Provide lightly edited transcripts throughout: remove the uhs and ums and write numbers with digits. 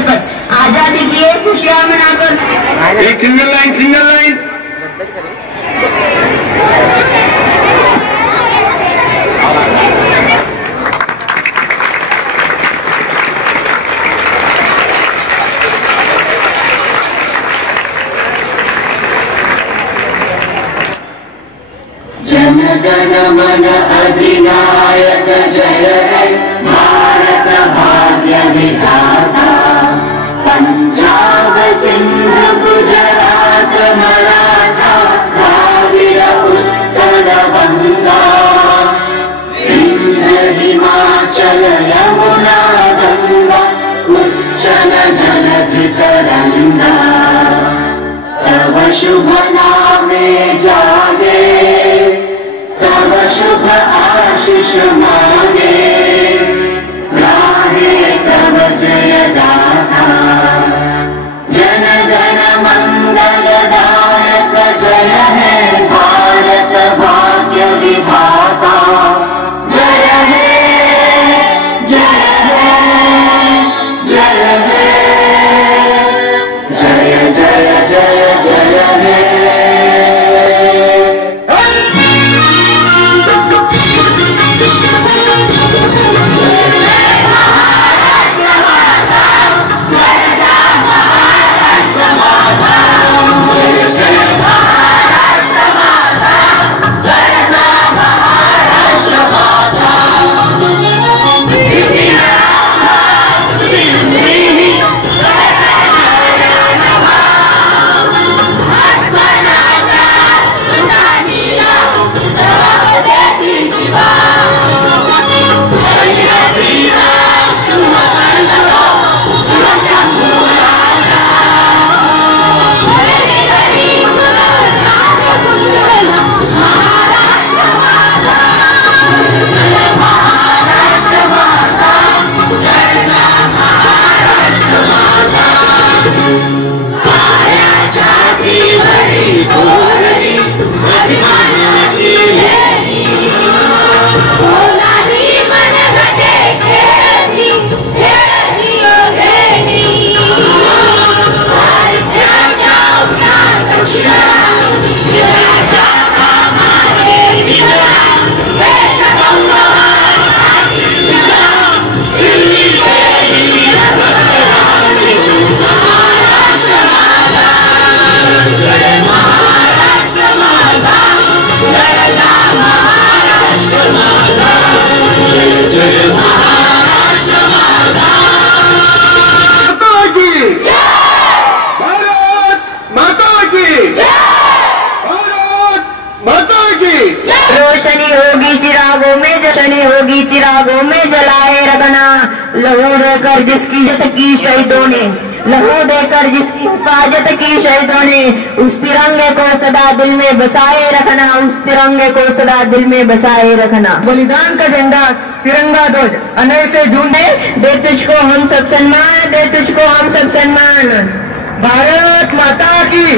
सरपंच। आजादी की ये खुशियां मनाकर एक सिंगल लाइन जन गण मन अधिनायक जय हे भारत भाग्य विधाता। पंजाब सिंध गुजरात मराठा द्राविड़ उत्कल बंगा। विंध्य हिमाचल यमुना गंगा उच्चल जलधि तरंगा। तव शुभ नामे जागे तव शुभ आशीष मांगे। गाहे तव जय गाथा जन गण मंगल दायक जय हे भारत भाग्य विधाता। जय हे जय हे जय हे जय जय जय जय हे। चिरागों में जलाए रखना। लहू देकर जिसकी हिफाजत की शहीदों ने लहू देकर जिसकी हिफाजत की शहीदों ने उस तिरंगे को सदा दिल में बसाए रखना। उस तिरंगे को सदा दिल में बसाए रखना। बलिदान का झंडा तिरंगा ध्वज अनय से झूमे। दे तुझको हम सब सम्मान दे तुझको हम सब सम्मान। भारत माता की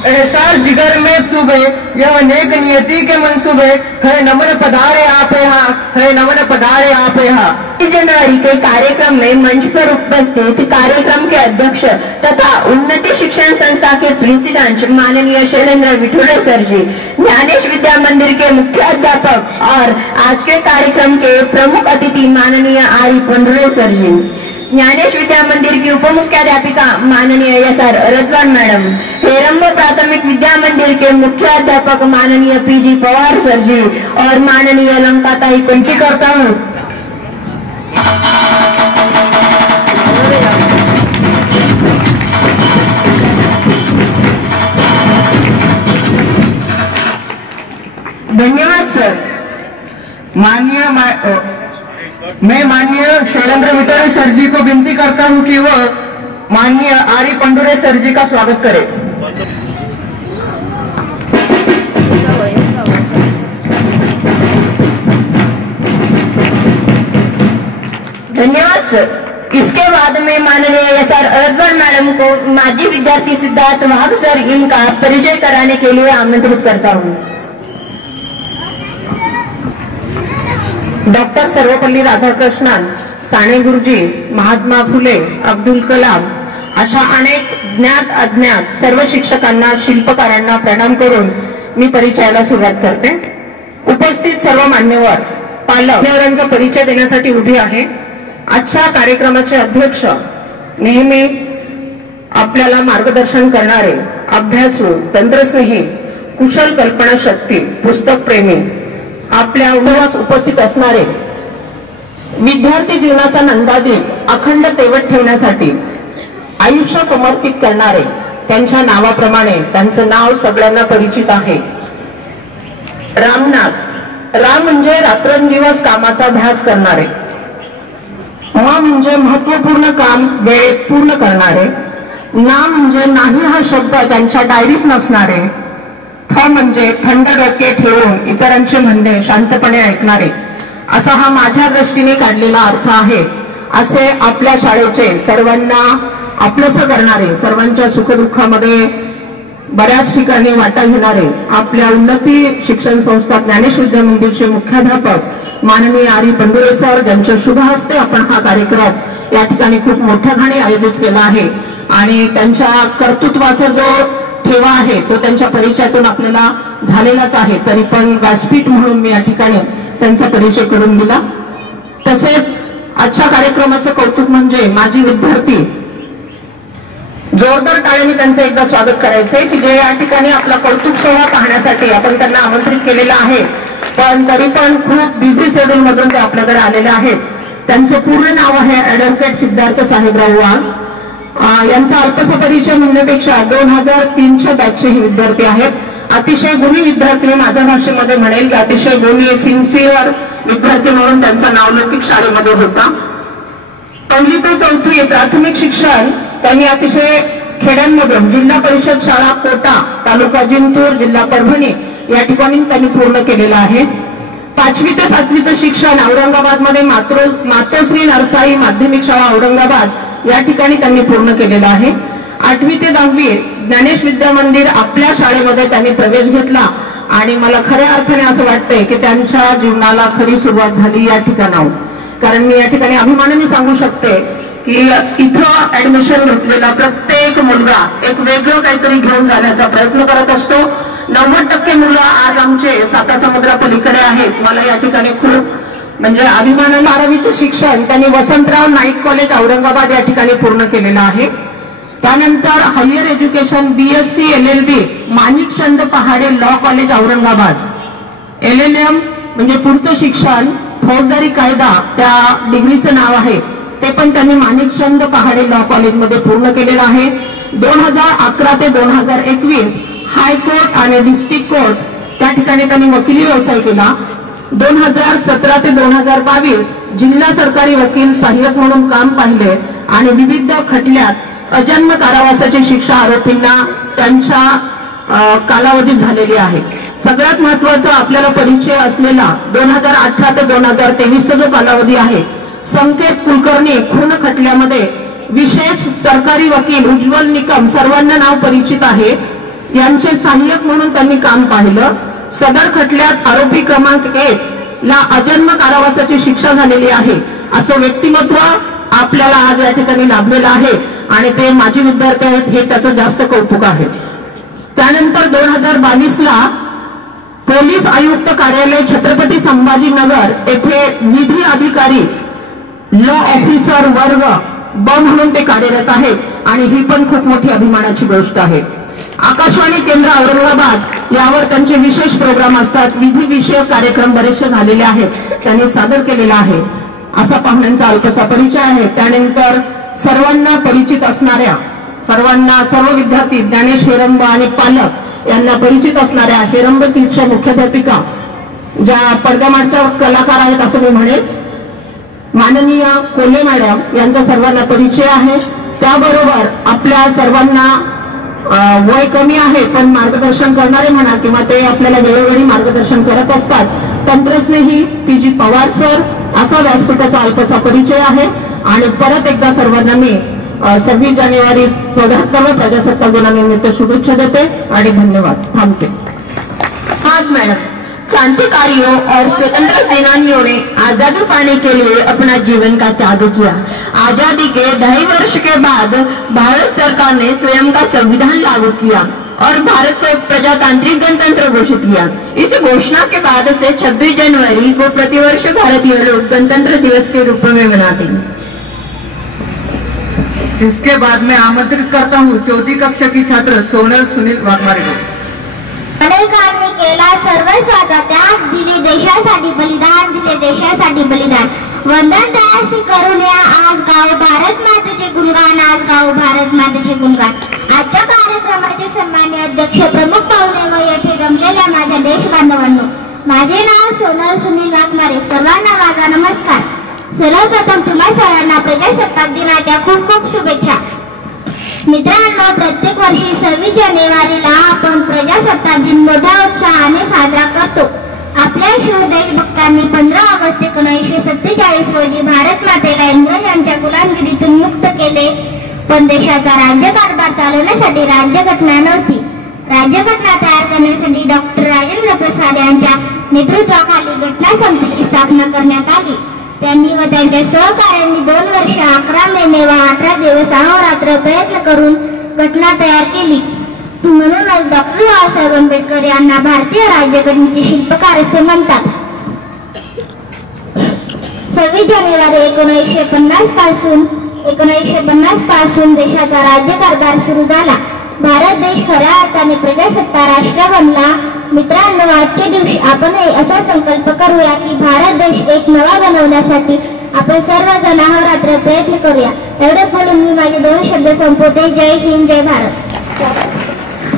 एहसास जिगर में सुबह यह अनेक नियति के मंसूबे है। नमन पधारे आप यहाँ है नमन पधारे आप यहाँ। जनवरी के कार्यक्रम में मंच पर उपस्थित कार्यक्रम के अध्यक्ष तथा उन्नति शिक्षण संस्था के प्रेसिडेंट माननीय शैलेंद्र विठुड़े सर जी, ज्ञानेश विद्या मंदिर के मुख्य अध्यापक और आज के कार्यक्रम के प्रमुख अतिथि माननीय आरी पंडुरे सर जी, ज्ञानेश विद्या मंदिर की उप मुख्याध्यापिका माननीय एस.आर. रतवान मैडम, हेरंब प्राथमिक विद्या मंदिर के मुख्य अध्यापक माननीय पी.जी. पवार सर जी और माननीय लंकाताई विनती करता हूँ। धन्यवाद सर। मैं माननीय शैलेंद्र विठुड़े सर जी को विनती करता हूं कि वह माननीय आरी पंडुरे सर जी का स्वागत करें। धन्यवाद सर। इसके बाद में माननीय एस.आर. रतवान मैडम को माजी विद्यार्थी सिद्धार्थ वाघ सर इनका परिचय कराने के लिए आमंत्रित करता हूँ। डॉक्टर सर्वपल्ली राधाकृष्णन साने गुरुजी, महात्मा फुले, अब्दुल कलाम अशा अनेक ज्ञात अज्ञात सर्व शिक्षकांना, शिल्पकारांना प्रणाम करून मी परिचयाला सुरुवात करते. उपस्थित सर्व मान्यवर, पालक मान्यवरांचा परिचय देण्यासाठी उभी आहे. आजच्या कार्यक्रमाचे अध्यक्ष, नेहमी आपल्याला मार्गदर्शन करणारे, अभ्यासू, तंत्रस्नेही, कुशल कल्पनाशक्ती, पुस्तक प्रेमी, आपल्या उन्हास उपस्थित असणारे, विद्यार्थी जीवनाचा नंदादीप अखंड तेवत ठेवण्यासाठी आयुष्य समर्पित करणारे, त्यांच्या नावाप्रमाणे त्यांचं नाव सगळ्यांना परिचित आहे, रामनाथ. राम म्हणजे रात्रंदिवस कामाचा ध्यास करणारे, म म्हणजे महत्वपूर्ण काम वेळेत पूर्ण करणारे, ना म्हणजे नाही हा शब्द त्यांच्या डायरीत नसणारे, थ म्हणजे थंड डोके ठेवून इतरांचे म्हणणे शांतपणे ऐकणारे, असा हा माझ्या दृष्टीने काढलेला अर्थ आहे. असे आपल्या शाळेचे सर्वांना आपलंसं करणारे, सर्वांच्या सुखदुःखामध्ये बऱ्याच ठिकाणी वाटा घेणारे, आपल्या उन्नती शिक्षण संस्था ज्ञानेश विद्या मंदिरचे मुख्याध्यापक माननीय आरी पंडुरे सर, ज्यांच्या शुभ हस्ते आपण हा कार्यक्रम या ठिकाणी खूप मोठ्या घाणी आयोजित केला आहे आणि त्यांच्या कर्तृत्वाचा जो ठेवा आहे तो त्यांच्या परिचयातून आपल्याला झालेलाच आहे. तरी पण व्यासपीठ म्हणून मी या ठिकाणी त्यांचा परिचय करून दिला. तसेच आजच्या कार्यक्रमाचं कौतुक म्हणजे माजी विद्यार्थी, जोरदार टाळ्यांनी त्यांचं एकदा स्वागत करायचंय की जे या ठिकाणी आपला कौतुक सोहळा पाहण्यासाठी आपण त्यांना आमंत्रित केलेलं आहे, पण तरी पण खूप बिझी शेड्यूल मधून ते आपल्याकडे आलेले आहेत. त्यांचं पूर्ण नाव आहे ऍडव्होकेट सिद्धार्थ साहेबराव वाघ. यांचा अल्पसा परिचय म्हणण्यापेक्षा 2003च्या बॅचचे हे विद्यार्थी आहेत. अतिशय गुणी विद्यार्थी, मी माझ्या भाषेमध्ये म्हणेल की अतिशय गुणी, सिन्सिअर विद्यार्थी म्हणून त्यांचा नावलौकिक शाळेमध्ये होता. 1ली ते 4थी प्राथमिक शिक्षण त्यांनी अतिशय खेड्यांमधून जिल्हा परिषद शाळा कोटा, तालुका जिंतूर, जिल्हा परभणी या ठिकाणी त्यांनी पूर्ण केलेलं आहे. 5वी ते 7वीचं शिक्षण औरंगाबादमध्ये मातोश्री नरसाई माध्यमिक शाळा औरंगाबाद या ठिकाणी त्यांनी पूर्ण केलेलं आहे. 8वी ते 10वी ज्ञानेश विद्या मंदिर आपल्या शाळेमध्ये त्यांनी प्रवेश घेतला आणि मला खऱ्या अर्थाने असं वाटतंय की त्यांच्या जीवनाला खरी सुरुवात झाली या ठिकाणाहून. कारण मी या ठिकाणी अभिमानाने सांगू शकते की इथं ऍडमिशन घेतलेला प्रत्येक मुलगा एक वेगळं काहीतरी घेऊन जाण्याचा प्रयत्न करत असतो. 90% मुलं आज आमचे सातासमुद्रापलीकडे आहेत. मला या ठिकाणी खूप म्हणजे अभिमानाने 12वीचे शिक्षण त्यांनी वसंतराव नाईक कॉलेज औरंगाबाद या ठिकाणी पूर्ण केलेलं आहे. त्यानंतर higher education BSc LLB Manikchand Pahade law college Aurangabad, LLM म्हणजे पुढचं शिक्षण फौजदारी कायदा त्या डिग्रीचं नाव आहे, ते पण त्यांनी माणिकचंद पहाडे लॉ कॉलेजमध्ये पूर्ण केलेलं आहे. 2011 ते 2021 हायकोर्ट आणि डिस्ट्रिक्ट कोर्ट त्या ठिकाणी त्यांनी वकिली व्यवसाय केला. 2017 ते 2022 जिल्हा सरकारी वकील सहाय्यक म्हणून काम पाहिले आणि विविध खटल्यात अजन्म कारावासाची शिक्षा आरोपींना त्यांच्या कालावधीत झालेली आहे. सगळ्यात महत्वाचा आपल्याला परिचय असलेला 2018 ते 2023चा जो कालावधी आहे, संकेत कुलकर्णी खून खटल्यामध्ये विशेष सरकारी वकील उज्ज्वल निकम सर्वांना नाव परिचित आहे, यांचे सहाय्यक म्हणून त्यांनी काम पाहिलं. सदर खटल्यात आरोपी क्रमांक 1 ला अजन्म कारावासाची शिक्षा झालेली आहे असं व्यक्तिमत्व आपल्याला आज या ठिकाणी लाभलेलं आहे आणि ते माजी विद्यार्थी आहेत, हे त्याचं जास्त कौतुक आहे. त्यानंतर 2022ला पोलीस आयुक्त कार्यालय छत्रपती संभाजीनगर येथे विधी अधिकारी लॉ ऑफिसर वर्ग ब म्हणून ते कार्यरत आहेत आणि ही पण खूप मोठी अभिमानाची गोष्ट आहे. आकाशवाणी केंद्र औरंगाबाद यावर त्यांचे विशेष प्रोग्राम असतात. विधी विषयक कार्यक्रम बरेचसे झालेले आहेत, त्यांनी सादर केलेला आहे. असा पाहुण्यांचा अल्पसा परिचय आहे. त्यानंतर सर्वांना परिचित असणाऱ्या, सर्व विद्यार्थी ज्ञानेश हेरंब आणि पालक यांना परिचित असणाऱ्या हेरंब किडच्या मुख्याध्यापिका ज्या पडद्यामागच्या कलाकार आहेत असं मी म्हणेल, माननीय कोल्हे मॅडम यांचा सर्वांना परिचय आहे. त्याबरोबर आपल्या सर्वांना वय कमी आहे पण मार्गदर्शन करणारे म्हणा किंवा ते आपल्याला वेळोवेळी मार्गदर्शन करत असतात, तंत्रस्नेही PG पवार सर, असा व्यासपीठाचा अल्पसा परिचय आहे. आणि परत एकदा सर्वांना मी 26 जानेवारी 74व्या प्रजासत्ताक दिनानिमित्त शुभेच्छा देते आणि धन्यवाद. थांबते. हाच मॅडम, क्रांतिकारियों और स्वतंत्र सेनानियों ने आजादी पाने के लिए अपना जीवन का त्याग किया। आजादी के 2.5 वर्ष के बाद भारत सरकार ने स्वयं का संविधान लागू किया और भारत को एक प्रजातांत्रिक गणतंत्र घोषित किया। इस घोषणा के बाद से 26 जनवरी को प्रतिवर्ष भारतीय लोग गणतंत्र दिवस के रूप में मनाते हैं। इसके बाद मैं आमंत्रित करता हूँ 4वी कक्षा की छात्र सोनल सुनील वाघमारे को। अनेकांनी केला सर्वस्वाचा त्याग, दिले देशासाठी बलिदान, दिले देशासाठी बलिदान। वंदन तयासी करूया आज गाव भारत मातेचे गुणगान, आज गाव भारत मातेचे गुणगान। आजच्या कार्यक्रमाचे सन्माननीय अध्यक्ष, प्रमुख पाहुणे व येथे जमलेल्या माझ्या देश बांधवांनो, माझे नाव सोनल सुनील वाघमारे। सर्वांना माझा नमस्कार। सर्वप्रथम तुम्हा सर्वांना प्रजासत्ताक दिनाच्या खूप खूप शुभेच्छा। मित्रांनो, प्रत्येक वर्षी 26 जानेवारीला आपण प्रजासत्ताक दिन मोठ्या उत्साहाने साजरा करतो। आपल्या शूर देशभक्तांनी 15 ऑगस्ट 1947 रोजी भारत मातेला इंग्रजांच्या गुलामगिरीतून मुक्त केले, पण देशाचा राज्यकारभार चालवण्यासाठी राज्यघटना नव्हती। राज्यघटना तयार करण्यासाठी डॉक्टर राजेंद्र प्रसाद यांच्या नेतृत्वाखाली घटना समितीची स्थापना करण्यात आली। त्यांनी व त्यांच्या सहकाऱ्यांनी 2 वर्ष 11 महिने व 18 दिवस अहोरात्र प्रयत्न करून घटना तयार केली। म्हणूनच डॉक्टर बाबासाहेब आंबेडकर यांना भारतीय राज्यघटनेचे शिल्पकार असे म्हणतात। 26 जानेवारी 1950 पासून देशाचा राज्यकारभार सुरू झाला। भारत देश खऱ्या अर्थाने प्रजासत्ताक राष्ट्र बनला। मित्रांनो, आजच्या दिवशी आपण असा संकल्प करूया की भारत देश एक नवा बनवण्यासाठी आपण सर्वजण अहोरात्र प्रयत्न करूया। एवढे बोलून मी माझे 2 शब्द संपवते। जय हिंद, जय भारत।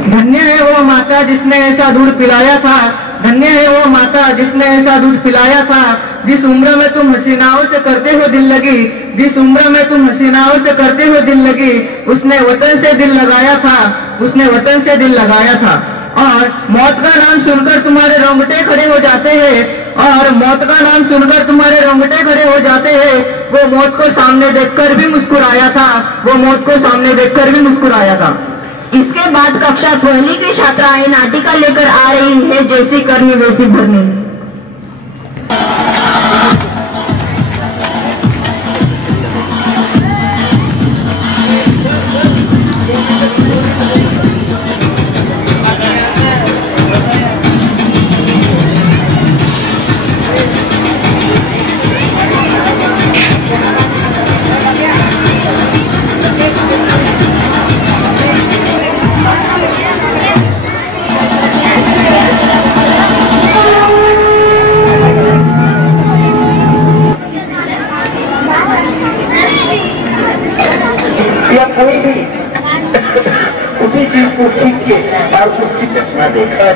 धन्य है वो माता जिसने ऐसा दूध पिलाया था, धन्य है वो माता जिसने ऐसा दूध पिलाया था। जिस उम्र में तुम हसीनाओं से करते हो दिल लगी, जिस उम्र में तुम हसीनाओं से करते हो दिल लगी, उसने वतन से दिल लगाया था, उसने वतन से दिल लगाया था। और मौत का नाम सुनकर तुम्हारे रोंगटे खड़े हो जाते हैं, और मौत का नाम सुनकर तुम्हारे रोंगटे खड़े हो जाते हैं। वो मौत को सामने देखकर भी मुस्कुराया था, वो मौत को सामने देखकर भी मुस्कुराया था। इसके बाद कक्षा 1 की छात्राएं नाटिका लेकर आ रही है, जैसी करनी वैसी भरनी। कोई भी उसी चीज को सीख के और उसकी चश्मा देखा।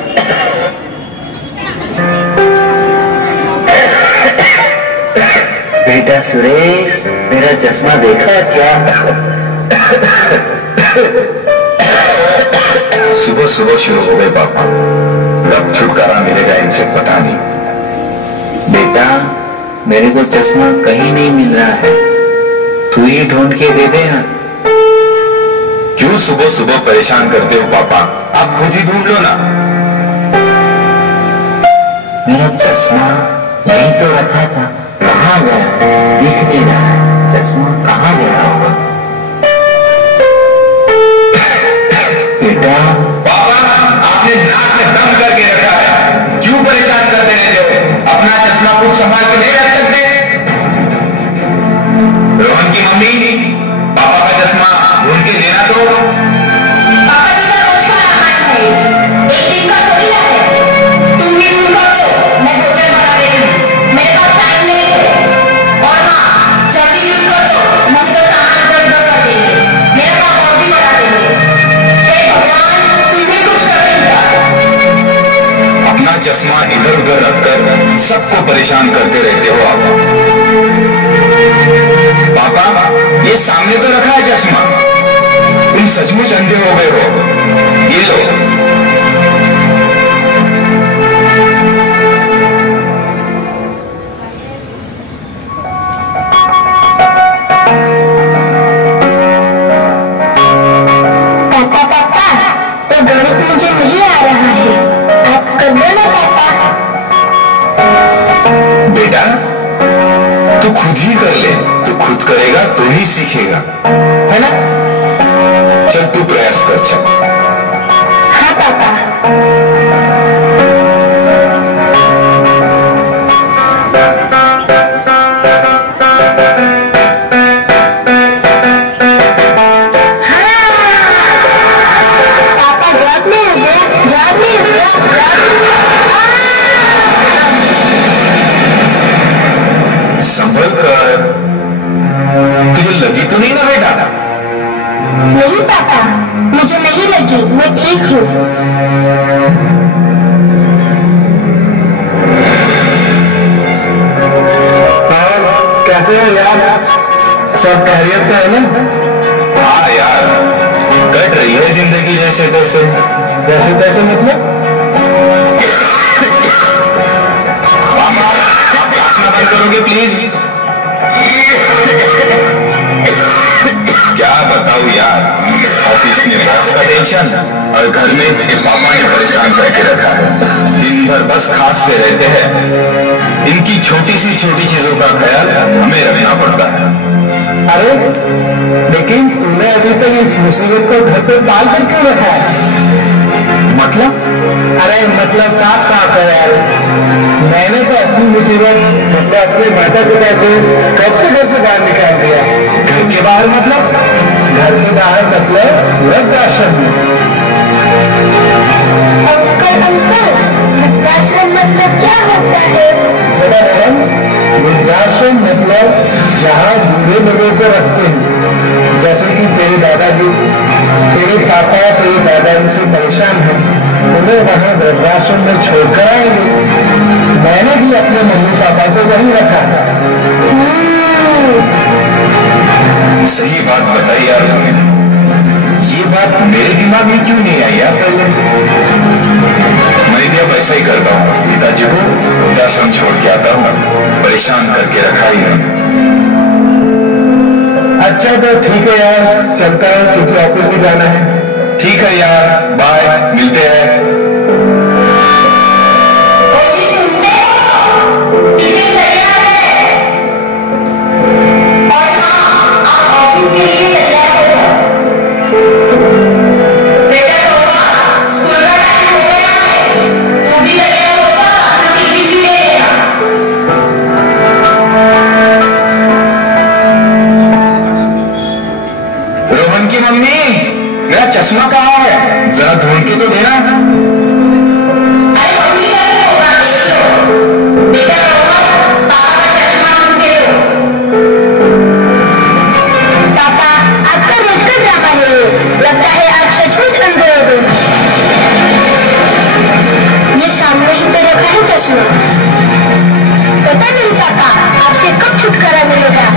बेटा सुरेश, मेरा चश्मा देखा क्या? सुबह सुबह शुरू हो गए पापा, कब छुटकारा मिलेगा इनसे पता नहीं। बेटा, मेरे को चश्मा कहीं नहीं मिल रहा है, तू ही ढूंढ के दे दे ना। क्यों सुबह सुबह परेशान करते हो पापा, आप खुद ही ढूंढ लो ना। मेरा चश्मा यहीं तो रखा था, कहाँ गया? दिख नहीं रहा, चश्मा कहाँ गया होगा? बेटा, पापा आपने नाक में दम करके रखा है, क्यों परेशान करते रहते हो? अपना चश्मा खुद संभाल के नहीं रख सकते? रोहन की मम्मी, पापा का चश्मा ढूंढ के देना दो। पापा जी का रोज का आना है, एक दिन का थोड़ी है। तुम भी ढूंढ कर दो, मैं भोजन बना दे रही हूँ, मेरे पास टाइम नहीं है। और हाँ, जल्दी ढूंढ कर दो, मम्मी तो सामान इधर उधर कर देंगे, मेरा काम और भी बढ़ा देंगे। हे भगवान, तुम भी कुछ करो। अपना चश्मा इधर उधर रखकर सबको परेशान करते रहते हो आप। पापा, ये सामने तो रखा है चश्मा, तुम सचमुच अंधे हो गए हो। ये लो। पापा पापा, वो गणित मुझे नहीं आ रहा है, आप कर दो ना पापा। तू खुद ही कर ले, तू खुद करेगा तो ही सीखेगा, है ना? चल तू प्रयास कर, चल। हाँ पापा। संभल कर, तुझे लगी तो नहीं ना बेटा? नहीं पापा, मुझे नहीं लगी, मैं ठीक हूँ। कैसे हो यार? सब खैरियत है ना? हाँ यार, कट रही है जिंदगी जैसे तैसे। जैसे तैसे मतलब? करोगे प्लीज? क्या बताऊं यार, ऑफिस में बॉस का टेंशन और घर में पापा ने परेशान करके रखा है। दिन भर बस खांसते रहते हैं। इनकी छोटी सी छोटी चीजों का ख्याल हमें रखना पड़ता है। अरे लेकिन तुमने अभी तक इस मुसीबत को घर पे पाल कर क्यों रखा है? मतलब? अरे मतलब साफ साफ है यार, मैंने तो अपनी मुसीबत मतलब अपने माता पिता को कब से घर से बाहर निकाल दिया। घर के बाहर मतलब? घर के बाहर मतलब वृद्धाश्रम में। वृद्धाश्रम मतलब क्या होता है? बेटा मैडम, वृद्धाश्रम मतलब जहाँ बूढ़े लोगों को रखते हैं, जैसे कि तेरे दादाजी, तेरे पापा तेरे दादाजी से परेशान हैं, उन्हें वहाँ वृद्धाश्रम में छोड़कर आएंगे। मैंने भी अपने मम्मी पापा को वहीं रखा। सही बात बताई यार तुमने। ये बात मेरे दिमाग में क्यों नहीं आई यार पहले? मैं भी अब ऐसा ही करता हूँ, पिताजी को वृद्धाश्रम छोड़ के आता हूँ, परेशान करके रखा ही नहीं। अच्छा तो ठीक है यार, चलता हूँ क्योंकि ऑफिस भी जाना है। ठीक है यार, बाय, मिलते हैं। रोहन की मम्मी, मेरा चश्मा कहाँ है? जरा ढूंढ के तो देना। पापा, आपका रोज का ड्रामा है, लगता है आप सचमुच अंधे हो गए। ये सामने ही तो रखा है चश्मा। पता नहीं पापा, आपसे कब छुटकारा मिलेगा।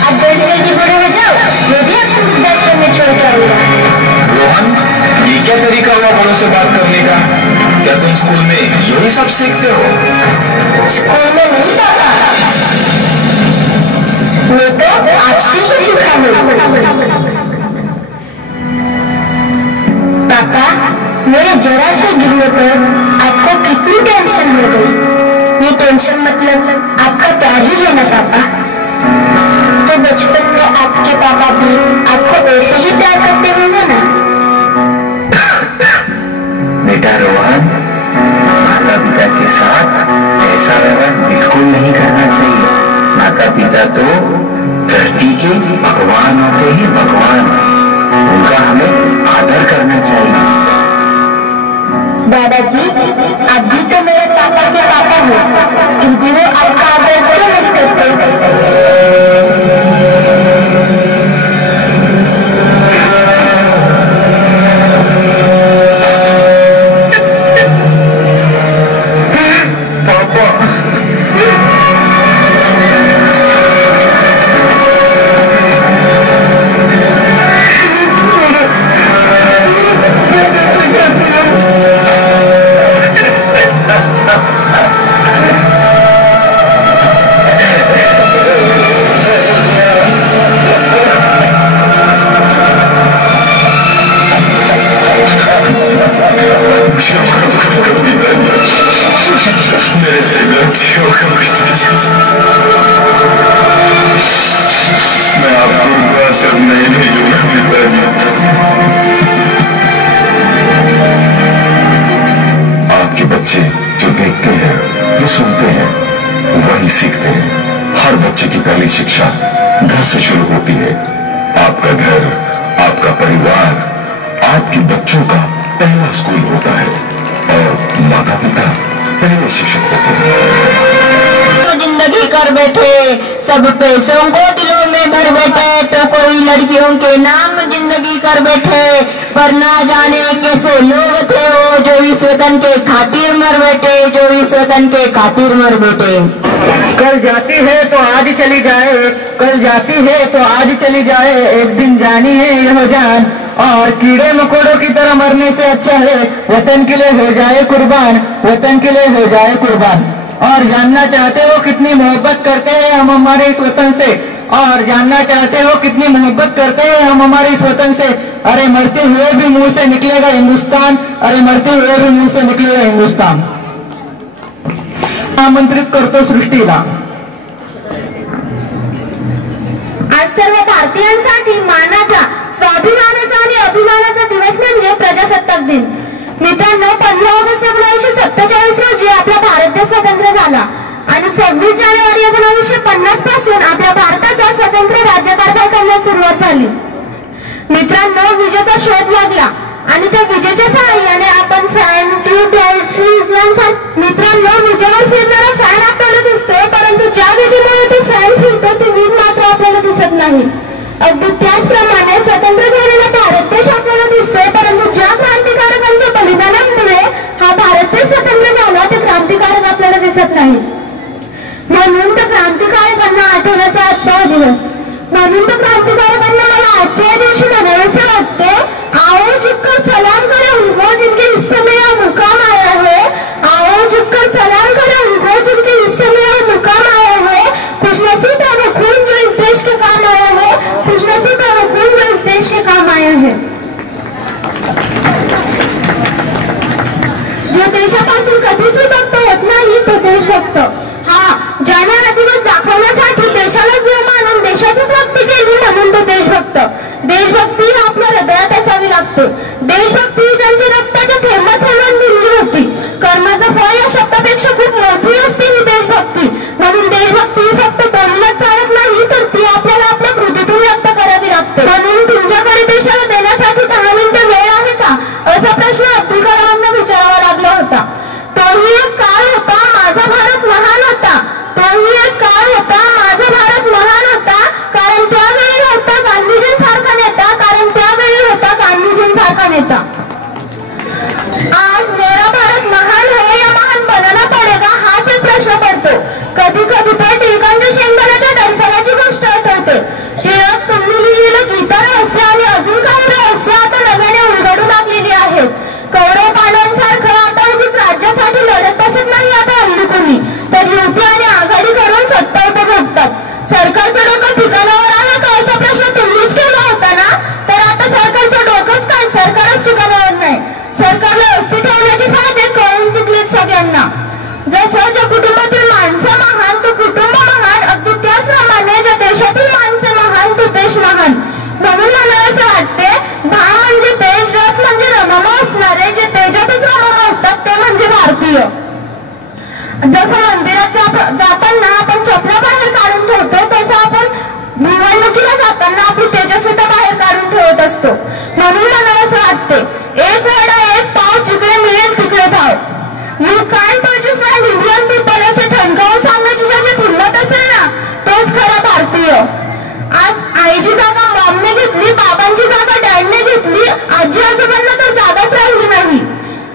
आप जल्दी जल्दी बड़े हो जाओ, मैं भी आपको वृद्धाश्रम में छोड़ के आऊंगा। रोहन, ये क्या तरीका हुआ बड़ों से बात करने का? क्या तुम स्कूल में यही सब सीखते हो? स्कूल में नहीं पापा, मैं तो आपसे ही सीखा हूँ। पापा, मेरे जरा से गिरने पर आपको कितनी टेंशन हो गई। ये टेंशन मतलब आपका प्यार ही है ना पापा। तो बचपन में आपके पापा भी आपको ऐसे ही प्यार करते होंगे ना? बेटा रोहन, माता पिता के साथ ऐसा व्यवहार बिल्कुल नहीं करना चाहिए। माता पिता तो धरती के भगवान होते हैं, भगवान। उनका हमें आदर करना चाहिए। दादाजी, आप भी तो मेरे पापा के पापा हो, फिर भी वो आपका आदर क्यों नहीं करते? बच्चों का पहला स्कूल होता है और माता पिता पहले शिक्षक होते हैं। जिंदगी कर बैठे सब पैसों को दिलों में भर बैठे, तो कोई लड़कियों के नाम जिंदगी कर बैठे, पर ना जाने कैसे लोग थे वो जो इस वतन के खातिर मर बैठे, जो इस वतन के खातिर मर बैठे। कल जाती है तो आज चली जाए, कल जाती है तो आज चली जाए, एक दिन जानी है यह जान, और कीड़े मकोड़ों की तरह मरने से अच्छा है वतन के लिए हो जाए कुर्बान, वतन के लिए हो जाए कुर्बान। और जानना चाहते हो कितनी मोहब्बत करते हैं हम हमारे इस वतन से, और जानना चाहते हो कितनी मोहब्बत करते हैं हम हमारे इस वतन से। अरे मरते हुए भी मुंह से निकलेगा हिंदुस्तान, अरे मरते हुए भी मुंह से निकलेगा हिंदुस्तान। आमंत्रित करतो सृष्टीला। आज सर्व भारतीयांसाठी मानाचा, स्वाभिमानाचा आणि अभिमानाचा दिवस म्हणजे प्रजासत्ताक दिन। मित्रांनो, 15 ऑगस्ट 1947 रोजी आपला भारत देश स्वतंत्र झाला आणि 26 जानेवारी 1950 पासून आपल्या भारताचा स्वतंत्र राज्यकारभार करण्यास सुरुवात झाली। मित्रांनो, विजेचा शोध लागला आणि त्या विजेच्या सहाय्याने आपण फॅन, ट्यूबलाईट, फ्रीज यांसारखे मित्रांनो विजेवर फिरणारा फॅन आपल्याला दिसतो, परंतु ज्या विजेमुळे तो फॅन फिरतो ती वीज मात्र आपल्याला दिसत नाही। अगदी त्याचप्रमाणे स्वतंत्र झालेला भारत देश आपल्याला दिसतोय, परंतु ज्या क्रांतिकारकांच्या बलिदानामुळे हा भारत देश स्वतंत्र झाला ते क्रांतिकारक आपल्याला दिसत नाही। म्हणून तर क्रांतिकारकांना आठवण्याचा आजचा दिवस, म्हणून तर क्रांतिकारकांना मला आजच्या दिवशी म्हणावंसं वाटते, आओ झुककर सलाम करें उनको जिनके हिस्से में यह मुकाम आया है, आओ झुककर सलाम करें उनको जिनके हिस्से में यह मुकाम आया है। खुशनसीब है वो खून जो इस देश के काम आया है, खुशनसीब है वो खून जो इस देश के काम आया है। जो देशापासून कधीच विभक्त होत नाही तो देशभक्त। हा, ज्याने हा दिवस दाखवण्यासाठी देशाला जीव मानून देशाचीच भक्ती केली म्हणून तो देशभक्त। देशभक्ती आपल्या हृदयात असावी लागते। देशभक्ती त्यांच्या रक्ताच्या थेंबात थेंबात दिली होती। कर्माचं फळ या शब्दापेक्षा खूप मोठी असते ही देशभक्ती। म्हणून देशभक्ती फक्त बोलण्यात चालत नाही, तर ती आपल्याला आपल्या कृतीतून व्यक्त करावी लागते। म्हणून तुमच्याकडे देशाला देण्यासाठी 10 मिनिटं वेळ आहे का, असा प्रश्न अब्दुल कलामांना विचारावा लागला होता। तोही एक काळ होता माझा भारत महान होता, तोही एक काळ होता माझा भारत महान होता, कारण त्यावेळी होता गांधीजींसारखा नेता, कारण त्यावेळी होता गांधीजींसारखा नेता। आज मेरा भारत महान है या महान बनाना पडेगा हाच एक प्रश्न पडतो। कधी कधी तर टिळकांच्या शेंगदाण्याच्या डरफल्याची गोष्ट आठवते। टिळक तुम्ही लिहिलेलं गीता रहस्य आणि अजून काही रहस्य आता नव्याने उलगडू लागलेली आहेत। कौरव पांडवांसारखं आता उगीच राज्यासाठी लढत बसत नाही आता हल्ली कोणी, तर युती आणि आघाडी करून सत्ता उपभोगतात। सरकारचं डोकं ठिकाणावर आहे का असा प्रश्न तुम्हीच केला होता ना, तर आता सरकारचं डोकंच काय, सरकारच ठिकाणावर नाही। सरकारला अस्तित्व ठेवण्याचे फायदे कळून चुकलेत सगळ्यांना। जसं ज्या कुटुंबातील माणसं महान तो कुटुंब महान, अगदी त्याचप्रमाणे ज्या देशातील माणसं महान तो देश महान। म्हणून मला असं वाटते, भा म्हणजे देश, रथ म्हणजे रमम असणारे, जे तेजातच रमम असतात ते म्हणजे भारतीय। जसं मंदिरात जाताना आपण चपला बाहेर काढून ठेवतो, तसं आपण निवडणुकीला जाताना आपली तेजस्विता बाहेर काढून ठेवत असतो। म्हणून मला असं वाटते, एक वेळा एक पाव जिकडे मिळेल तिकडे धाव। You can't understand Indian people असे ठणकावून सांगण्याची ज्याची हिंमत असेल ना, तोच खरा भारतीय। आज आईची जागा मॉमने घेतली, बाबांची जागा डॅडने घेतली, आजी आजोबांना तर जागाच राहिली नाही।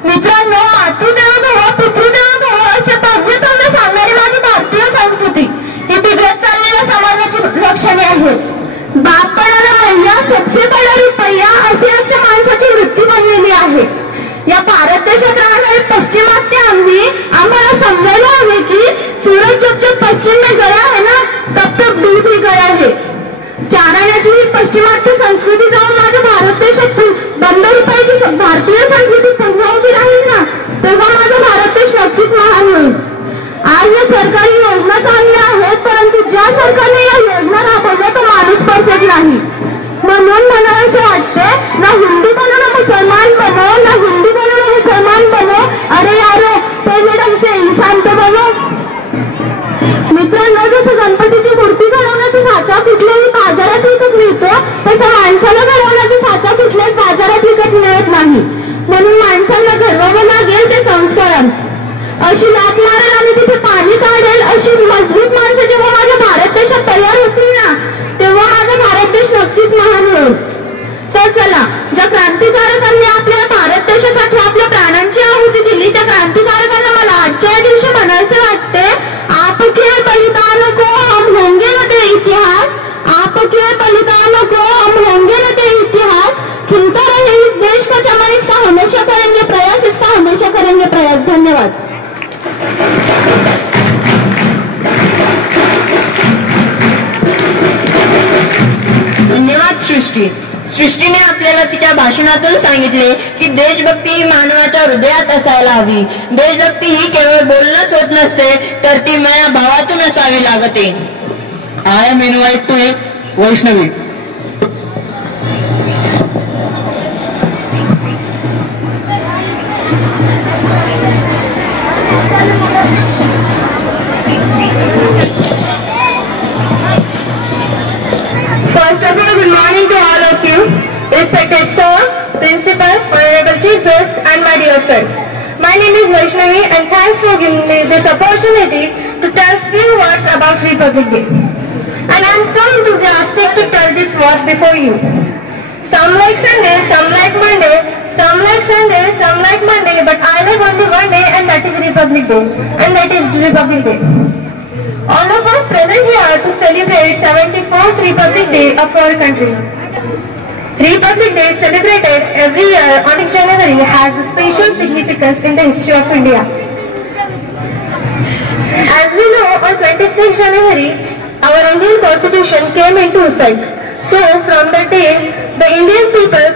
मित्रांनो, मातृदेवो भव पितृदेवो भव असे भव्य सांगणारी माझी भारतीय संस्कृती ही बिघडत चाललेल्या समाजाची लक्षणे आहेत। बाप पडाला भैया सबसे बडा रुपया असे आजच्या माणसाची वृत्ती बनलेली आहे। या भारत देशात राहणारे पश्चिमात्य आम्हाला समजायला हवे की सूरज जब जब पश्चिम में गया है ना, तब तक डूब ही गया है। चाराण्याची ही पश्चिमात्य संस्कृती जाऊन माझ्या भारत देशात बंद रुपयाची भारतीय संस्कृती पुन्हा उभी राहील ना, तेव्हा माझा भारत देश नक्कीच महान होईल। आज या सरकारी योजना चांगल्या आहेत, परंतु ज्या सरकारने या योजना राबवल्या तो माणूस परफेक्ट नाही। म्हणून मला असं वाटते, ना हिंदू बनो ना मुसलमान बनो, ना हिंदू बनो ना मुसलमान बनो, अरे यारो पहले ढंग से इंसान तो बनो। मित्रांनो, जसं गणपतीची मूर्ती घडवण्याचा साचा कुठल्याही बाजारात विकत मिळतो, तसं माणसाला घडवण्याचा साचा कुठल्याच बाजारात विकत मिळत नाही। नाही. म्हणून माणसाला घडवावं लागेल ते संस्कारांनी. अशी लाट मारेल आणि तिथे पाणी काढेल अशी मजबूत माणसं जेव्हा माझ्या भारत देशात तयार होतील ना, तेव्हा माझा भारत देश नक्कीच महान होईल. तर चला, ज्या क्रांतिकारकांनी आपल्या भारत देशासाठी आपल्या प्राणांची आहुती दिली, त्या क्रांतिकारकांना मला आजच्या या दिवशी म्हणायचे वाटते, आपके बलिदान को हम होंगे न ते इतिहास, आपके बलिदान को हम होंगे न ते इतिहास, खिलता रहे इस देश का चमन, इसका हमेशा करेंगे प्रयास, इसका हमेशा करेंगे प्रयास. धन्यवाद. धन्यवाद सृष्टीने आपल्याला तिच्या भाषणातून सांगितले की देशभक्ती ही मानवाच्या हृदयात असायला हवी. देशभक्ती ही केवळ बोलणंच होत नसते, तर ती मया भावातून असावी लागते. I am invite to Vaishnavi. First of all, good morning to all of you, respected sir, principal, honorable chief guest, and my dear friends. My name is Vaishnavi, and thanks for giving me this opportunity to tell few words about Republic Day. And I am so enthusiastic to tell these words before you. Some like Sunday, some like Monday, some like Sunday, some like Monday, but I like only one day, and that is Republic Day, and that is Republic Day. All of us present here to celebrate 74th Republic Day of our country. Republic Day celebrated every year on 6 January has a special significance in the history of India. As we know, on 26 January, our Indian Constitution came into effect. So, from that day, the Indian people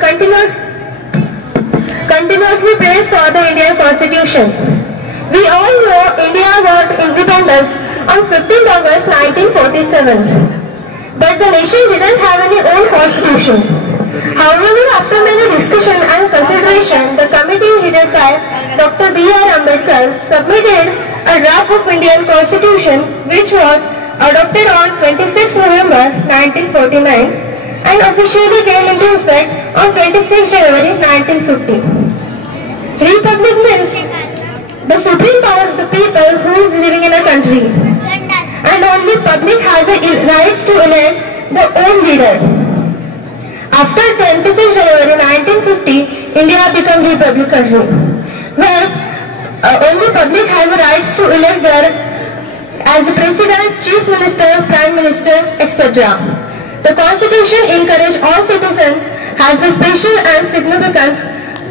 continuously prays for the Indian Constitution. We all know India got independence on 15th August 1947. But the nation didn't have any own constitution. However, after many discussion and consideration, the committee headed by Dr. B.R. Ambedkar submitted a draft of Indian Constitution which was adopted on 26 November 1949 and officially came into effect on 26 January 1950. Republic means the supreme power of the people who is living in a country, and only public has the rights to elect the own leader. After 26 January 1950, India became republic country, where only public has the rights to elect their as the president, chief minister, prime minister, etc. The constitution encourages all citizens has the special and significant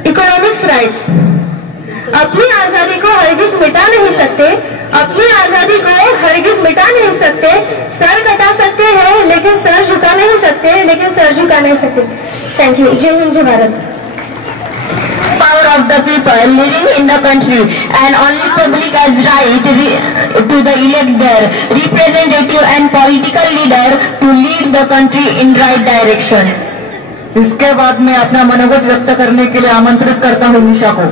economic rights. अपनी आजादी को हरगिज meta नहीं सकते, अपनी आजादी को हरगिज मिटा नहीं सकते, सर कटा सकते हैं लेकिन सर झुका नहीं सकते, लेकिन सर झुका नहीं सकते. Thank you. जय हिंद, जय Bharat. Power of the people living in the country, and only public has right to the elect their representative and political leader to lead the country in right direction. इसके बाद मैं अपना मनोगत व्यक्त करने के लिए आमंत्रित करता हूँ निशा को.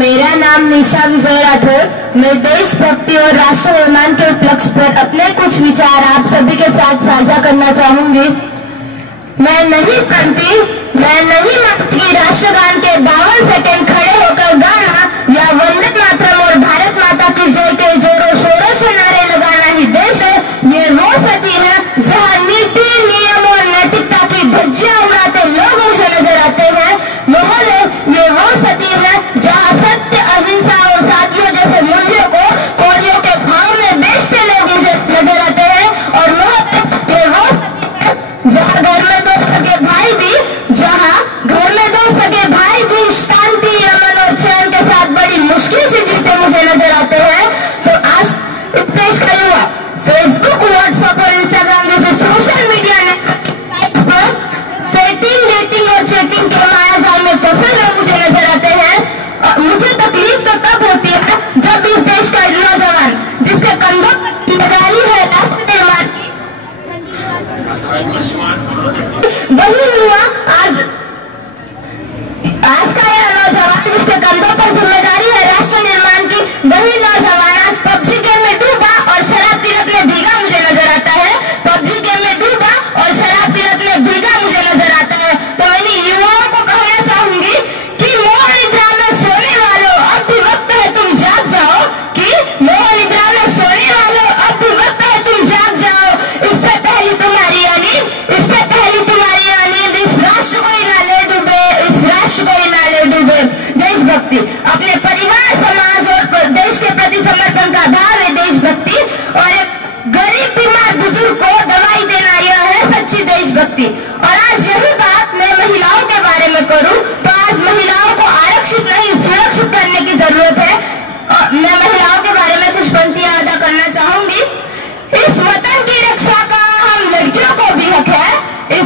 मेरा नाम निशा विजय राठौर. मैं देशभक्ति और राष्ट्र निर्माण के उपलक्ष्य पर अपने कुछ विचार आप सभी के साथ साझा करना चाहूंगी. मैं नहीं मानती राष्ट्रगान के 52 सेकंड खड़े होकर गाना या वंदे मातरम और भारत माता की जय के जोरों शोरों से नारे लगाना ही देश है. ये वो सदी है जहाँ नीति, नियम और नैतिकता की धज्जियां उड़ाते लोग मुझे नजर आते हैं. महोदय, ये वो सदी है जहाँ सत्य, अहिंसा और साथियों जैसे मूल्यों को कौड़ियों के भाव में बेचते लोग मुझे नजर आते हैं. और महोदय, ये वो सदी है जहाँ घर में दो सगे भाई भी शांति, अमन और चैन के साथ बड़ी मुश्किल से जीते मुझे नजर आते हैं. तो आज इस देश का युवा फेसबुक, व्हाट्सएप और इंस्टाग्राम जैसे सोशल मीडिया नेटवर्क पर सेटिंग, डेटिंग और चेटिंग के मायाजाल में फंसे लोग मुझे नजर आते हैं. मुझे तकलीफ तो तब होती है जब इस देश का नौजवान जिसके कंधों पर जिम्मेदारी है राष्ट्र निर्माण की, वही युवा आज का यह नौजवान जिसके कंधों पर जिम्मेदारी है राष्ट्र निर्माण की, वही नौजवान आज पबजी गेम में डूबा और शराब पीलक में भीगा मुझे नजर आता है. पबजी गेम में डूबा और शराब पीलक में भीगा मुझे नजर आता है. तो मैं युवाओं को कहना चाहूंगी कि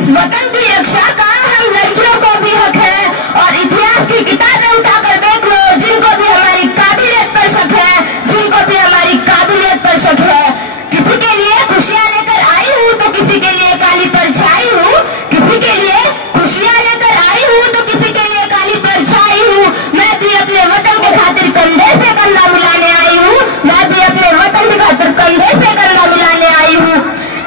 इस वतन की रक्षा का हम लड़कियों को भी हक है। और इतिहास की किताबें उठाकर देख लो, जिनको भी हमारी काबिलियत पर शक है, जिनको भी हमारी काबिलियत पर शक है। किसी के लिए खुशियां लेकर आई हूँ तो किसी के लिए काली परछाई हूँ, किसी के लिए खुशियां लेकर आई हूँ तो किसी के लिए काली परछाई हूँ। मैं भी अपने वतन के खातिर कंधे से कंधा मिलाने आई हूँ, मैं भी अपने वतन के खातिर कंधे से कंधा मिलाने आई हूँ।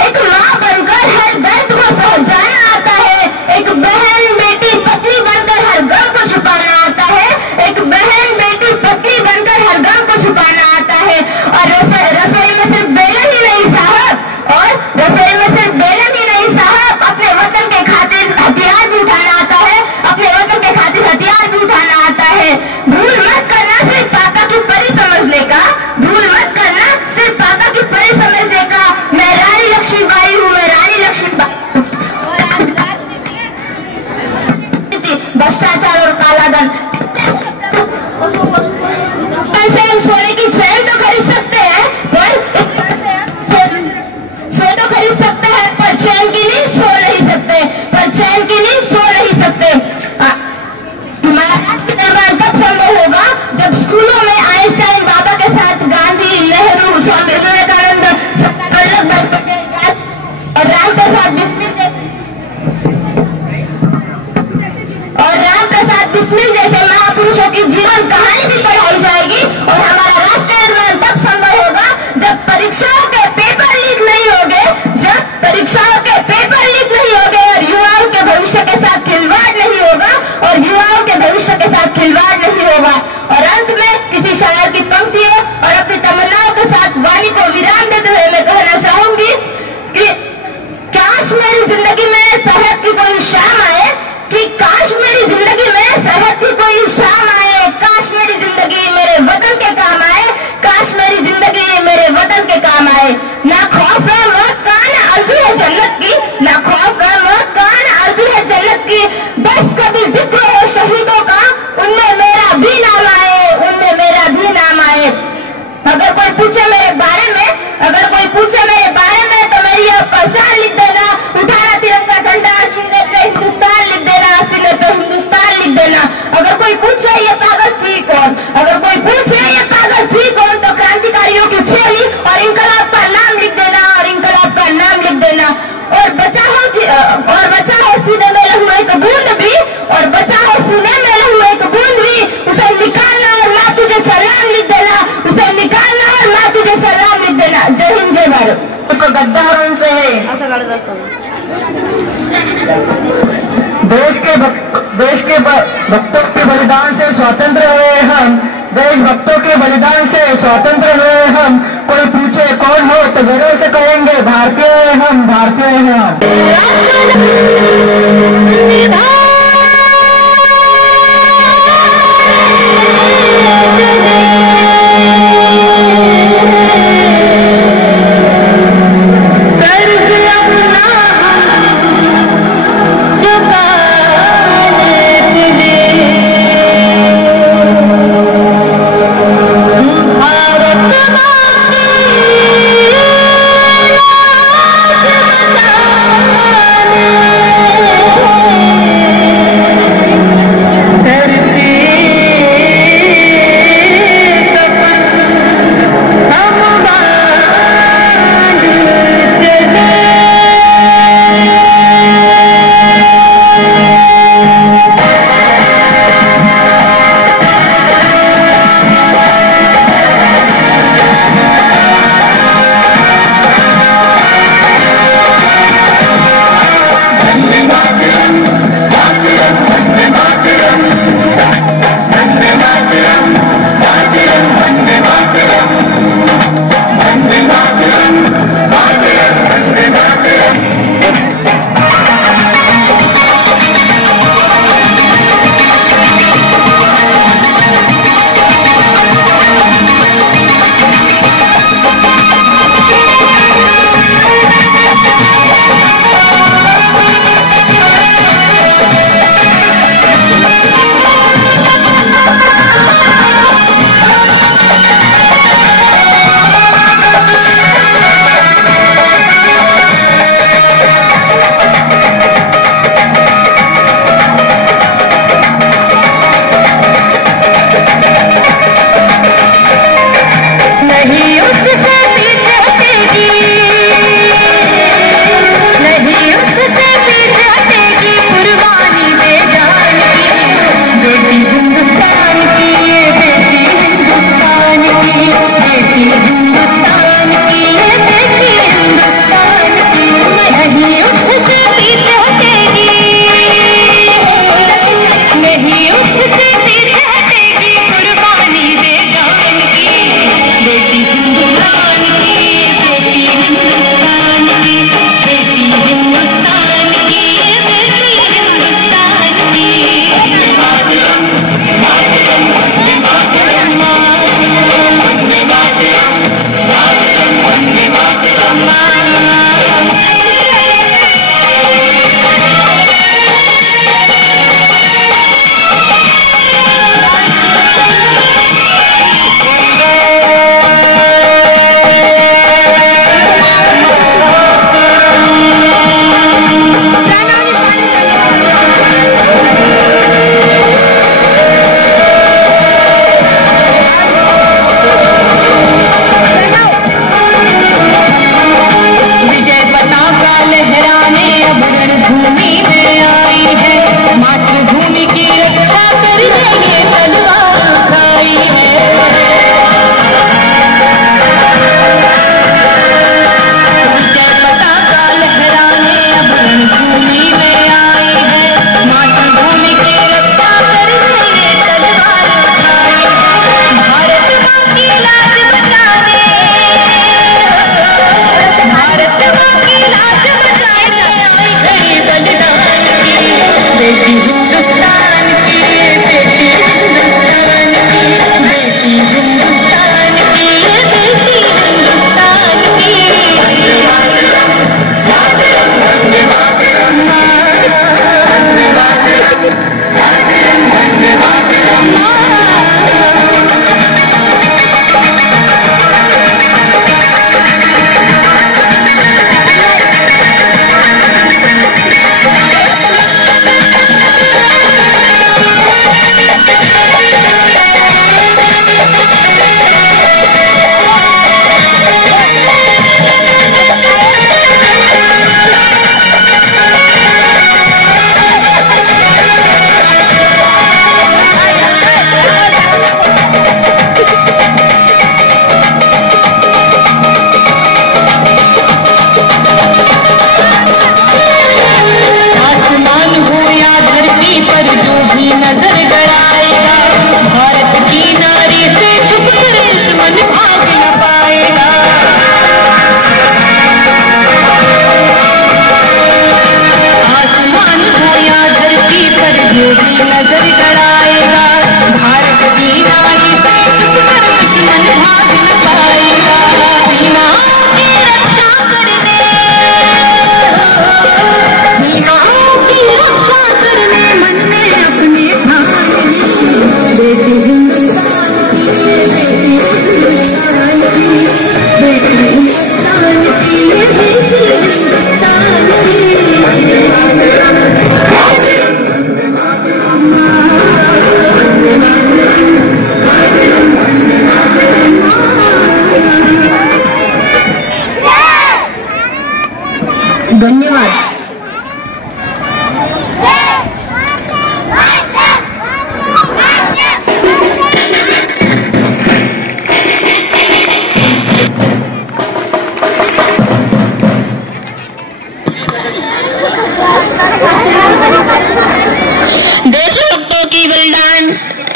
एक माँ बनकर हर दर्द को सह जाना आता है, एक बहन बेटी पत्नी बनकर हर गम को छुपाना आता है, एक बहन बेटी पत्नी बनकर हर गम को छुपाना आता है। और रसोई में सिर्फ बेलन ही नहीं साहब, और रसोई में सिर्फ बेलन ही नहीं साहब, अपने वतन के खातिर हथियार भी उठाना आता है, अपने वतन के खातिर हथियार भी उठाना आता है। भूल मत करना सिर्फ पापा की परी समझने का, भूल मत करना सिर्फ पापा की परी समझने का। मैं रानी लक्ष्मीबाई हूँ, मैं रानी लक्ष्मीबाई। भ्रष्टाचार और कालाधन से हम सोने की चैन तो खरीद सकते हैं, पर सो तो खरीद सकते हैं, पर चैन की नींद सो नहीं सकते, पर चैन की नींद सो नहीं सकते। हमारा राष्ट्र निर्माण तब संभव होगा जब स्कूलों में आइंस्टाइन बाबा के साथ गांधी, नेहरू, स्वामी विवेकानंद, वल्लभ भाई पटेल और रामप्रसाद बिस्मिल जैसे महापुरुषों की जीवन कहानी भी पढ़ाई जाएगी। और हमारा राष्ट्र निर्माण तब संभव होगा जब परीक्षाओं के पेपर लीक नहीं होंगे, जब परीक्षाओं के पेपर लीक नहीं होंगे और युवाओं के भविष्य के साथ खिलवाड़ नहीं होगा, और युवाओं के भविष्य के साथ खिलवाड़ नहीं होगा। और अंत में किसी शायर की पंक्तियों और अपनी तमन्नाओं के साथ वाणी को विराम देते हुए मैं कहना चाहूंगी कि काश मेरी जिंदगी में सेहत की कोई शाम आए, कि काश मेरी जिंदगी में सेहत की कोई शाम आए, काश मेरी जिंदगी मेरे वतन के काम आए, काश मेरी जिंदगी मेरे वतन के काम आए। ना खौफ है मौत का, ना आरज़ू है जन्नत की, ना खौफ है मौत का, ना आरज़ू है जन्नत की। बस कभी जिक्र हो शहीदों का, उनमें मेरा भी नाम आए, उनमें मेरा भी नाम आए। अगर कोई पूछे मेरे बारे में, अगर कोई पूछे मेरे बारे में तो मेरी यह पहचान लिख देना, उठाना तिरंगा झंडा, सीने पे हिंदुस्तान लिख देना, सीने पे हिंदुस्तान लिख देना। अगर कोई पूछे ये पागल थी कौन, अगर कोई पूछे ये पागल थी कौन, तो क्रांतिकारियों की चेली और इनकलाब का नाम लिख देना, और इनकलाब का नाम लिख देना। और बचा हो सीने में लहू एक बूंद भी, और बचा हो सीने में लहू एक बूंद भी, उसे निकालना और माँ तुझे सलाम लिख देना, उसे निकालना और माँ तुझे सलाम लिख देना। जय हिंद, जय भारत। गद्दारों से है देश के भक्तों के बलिदान से स्वतंत्र हुए हम, देशभक्तों के बलिदान से स्वतंत्र हुए हम। कोई पूछे कौन हो तो गर्व से कहेंगे भारतीय हैं हम, भारतीय हैं हम।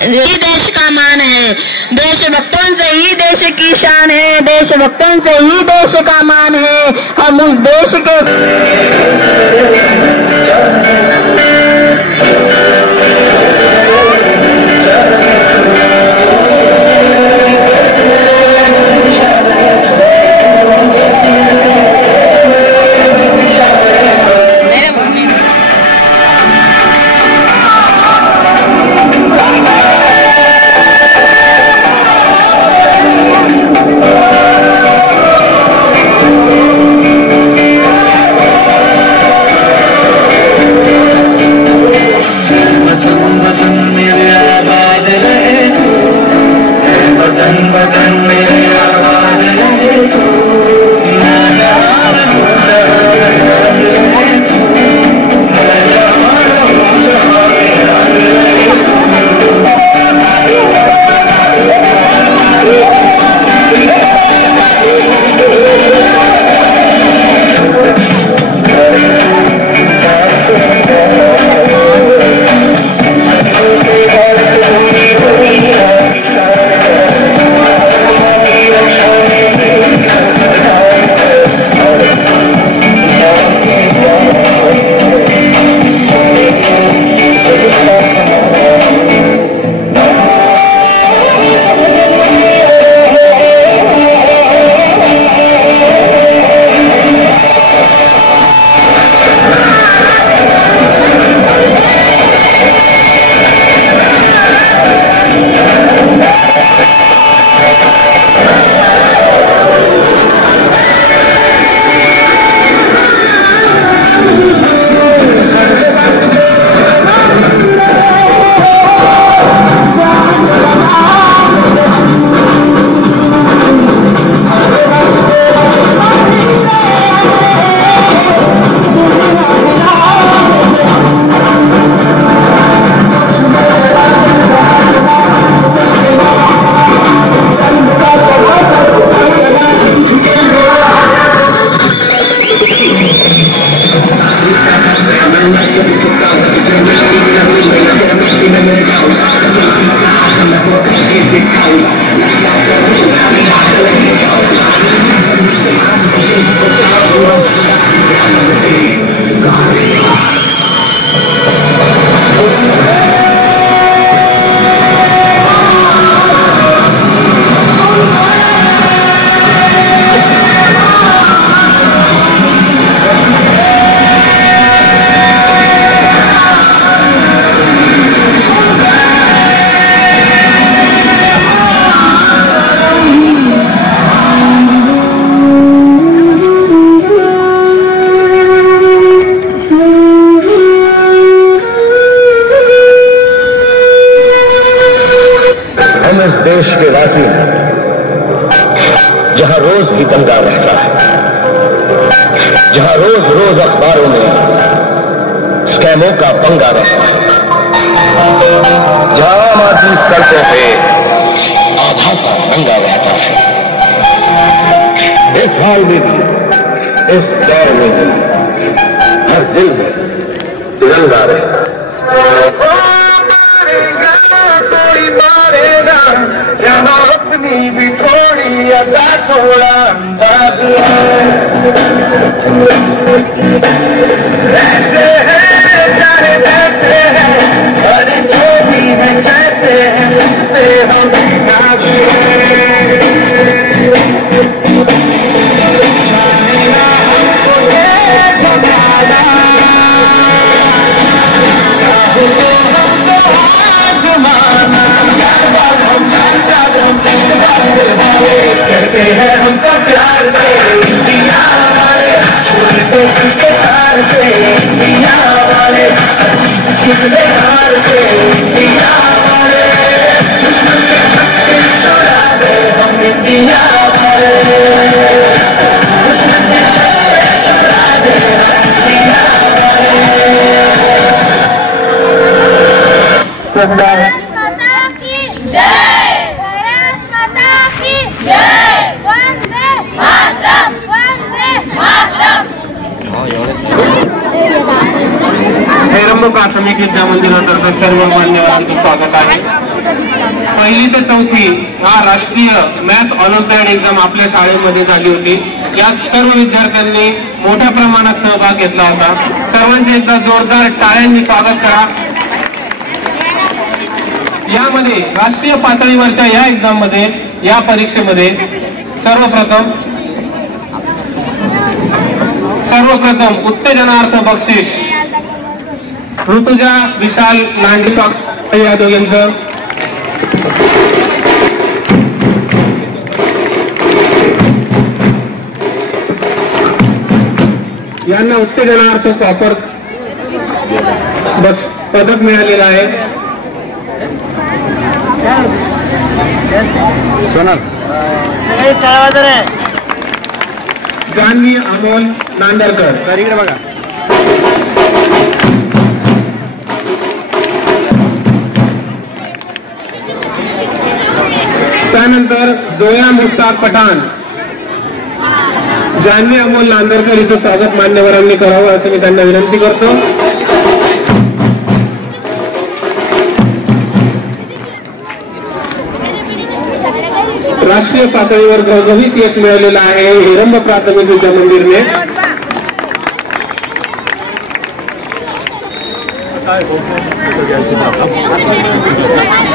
यही देश का मान है। देशभक्तों से ही देश की शान है, देशभक्तों से ही देश का मान है। हम उस देश के देश के वासी जहां रोज ही दंगा रहता है, जहां रोज रोज अखबारों में स्कैमों का पंगा रहता है, जहां आम आदमी सड़कों पे आधा सा दंगा रहता है, इस हाल में भी, इस दौर में भी हर दिल में तिरंगा रहता है। यहाँ अपनी भी थोड़ी अदा थोड़ा अंदाज ऐसे है चाहे वैसे है, और जो भी है जैसे है ते हम नाज जानेगा हमको ये जमाना, चाहो हमको आजमाना, कहते हैं हमको प्यार से इंडिया वाले, छोड़ दो उनके हार से इंडिया वाले, जीतने हार से इंडिया वाले, दुश्मन के छक्के छुड़ा दे हम इंडिया वाले, दुश्मन के छक्के छुड़ा दे हम इंडिया वाले। प्राथमिक विद्या मंदिरातर्फे सर्व मान्यवरांचं स्वागत आहे। पहिली ते चौथी हा राष्ट्रीय मॅथ ऑलिम्पियाड एक्झाम आपल्या शाळेमध्ये झाली होती. यात सर्व विद्यार्थ्यांनी मोठ्या प्रमाणात सहभाग घेतला होता. सर्वांचे एकदा जोरदार टाळ्यांनी स्वागत करा. यामध्ये राष्ट्रीय पातळीवरच्या या एक्झाम मध्ये, या परीक्षेमध्ये सर्वप्रथम उत्तेजनार्थ बक्षीस ऋतुजा विशाल लांडे या दोघांचं. यांना उत्तेजनार्थ कॉपर पदक मिळालेलं आहे. जान्हवी अमोल नांदरकर सर इकडे बघा. त्यानंतर जोया मुस्ताक पठाण. जान्हवी अमोल नांदरकर हिचं स्वागत मान्यवरांनी करावं असं मी त्यांना विनंती करतो. राष्ट्रीय पातळीवर घवघवीत यश मिळवलेलं आहे हिरंब प्राथमिक विद्या मंदिरने.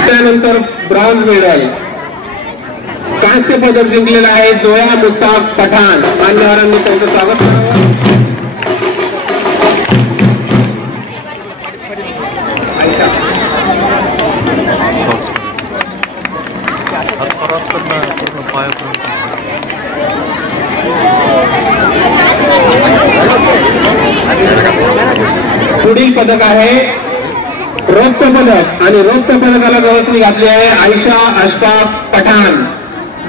त्यानंतर ब्रॉन्झ मेडल कांस्य पदक जिंकलेलं आहे जोया मुस्ताक पठाण. मान्यवरांनी त्यांचं स्वागत करावं. पुढील पदक आहे रौप्य पदक आणि रौप्य पदकाला गवसणी घातली आहे आयशा अशफाक पठाण.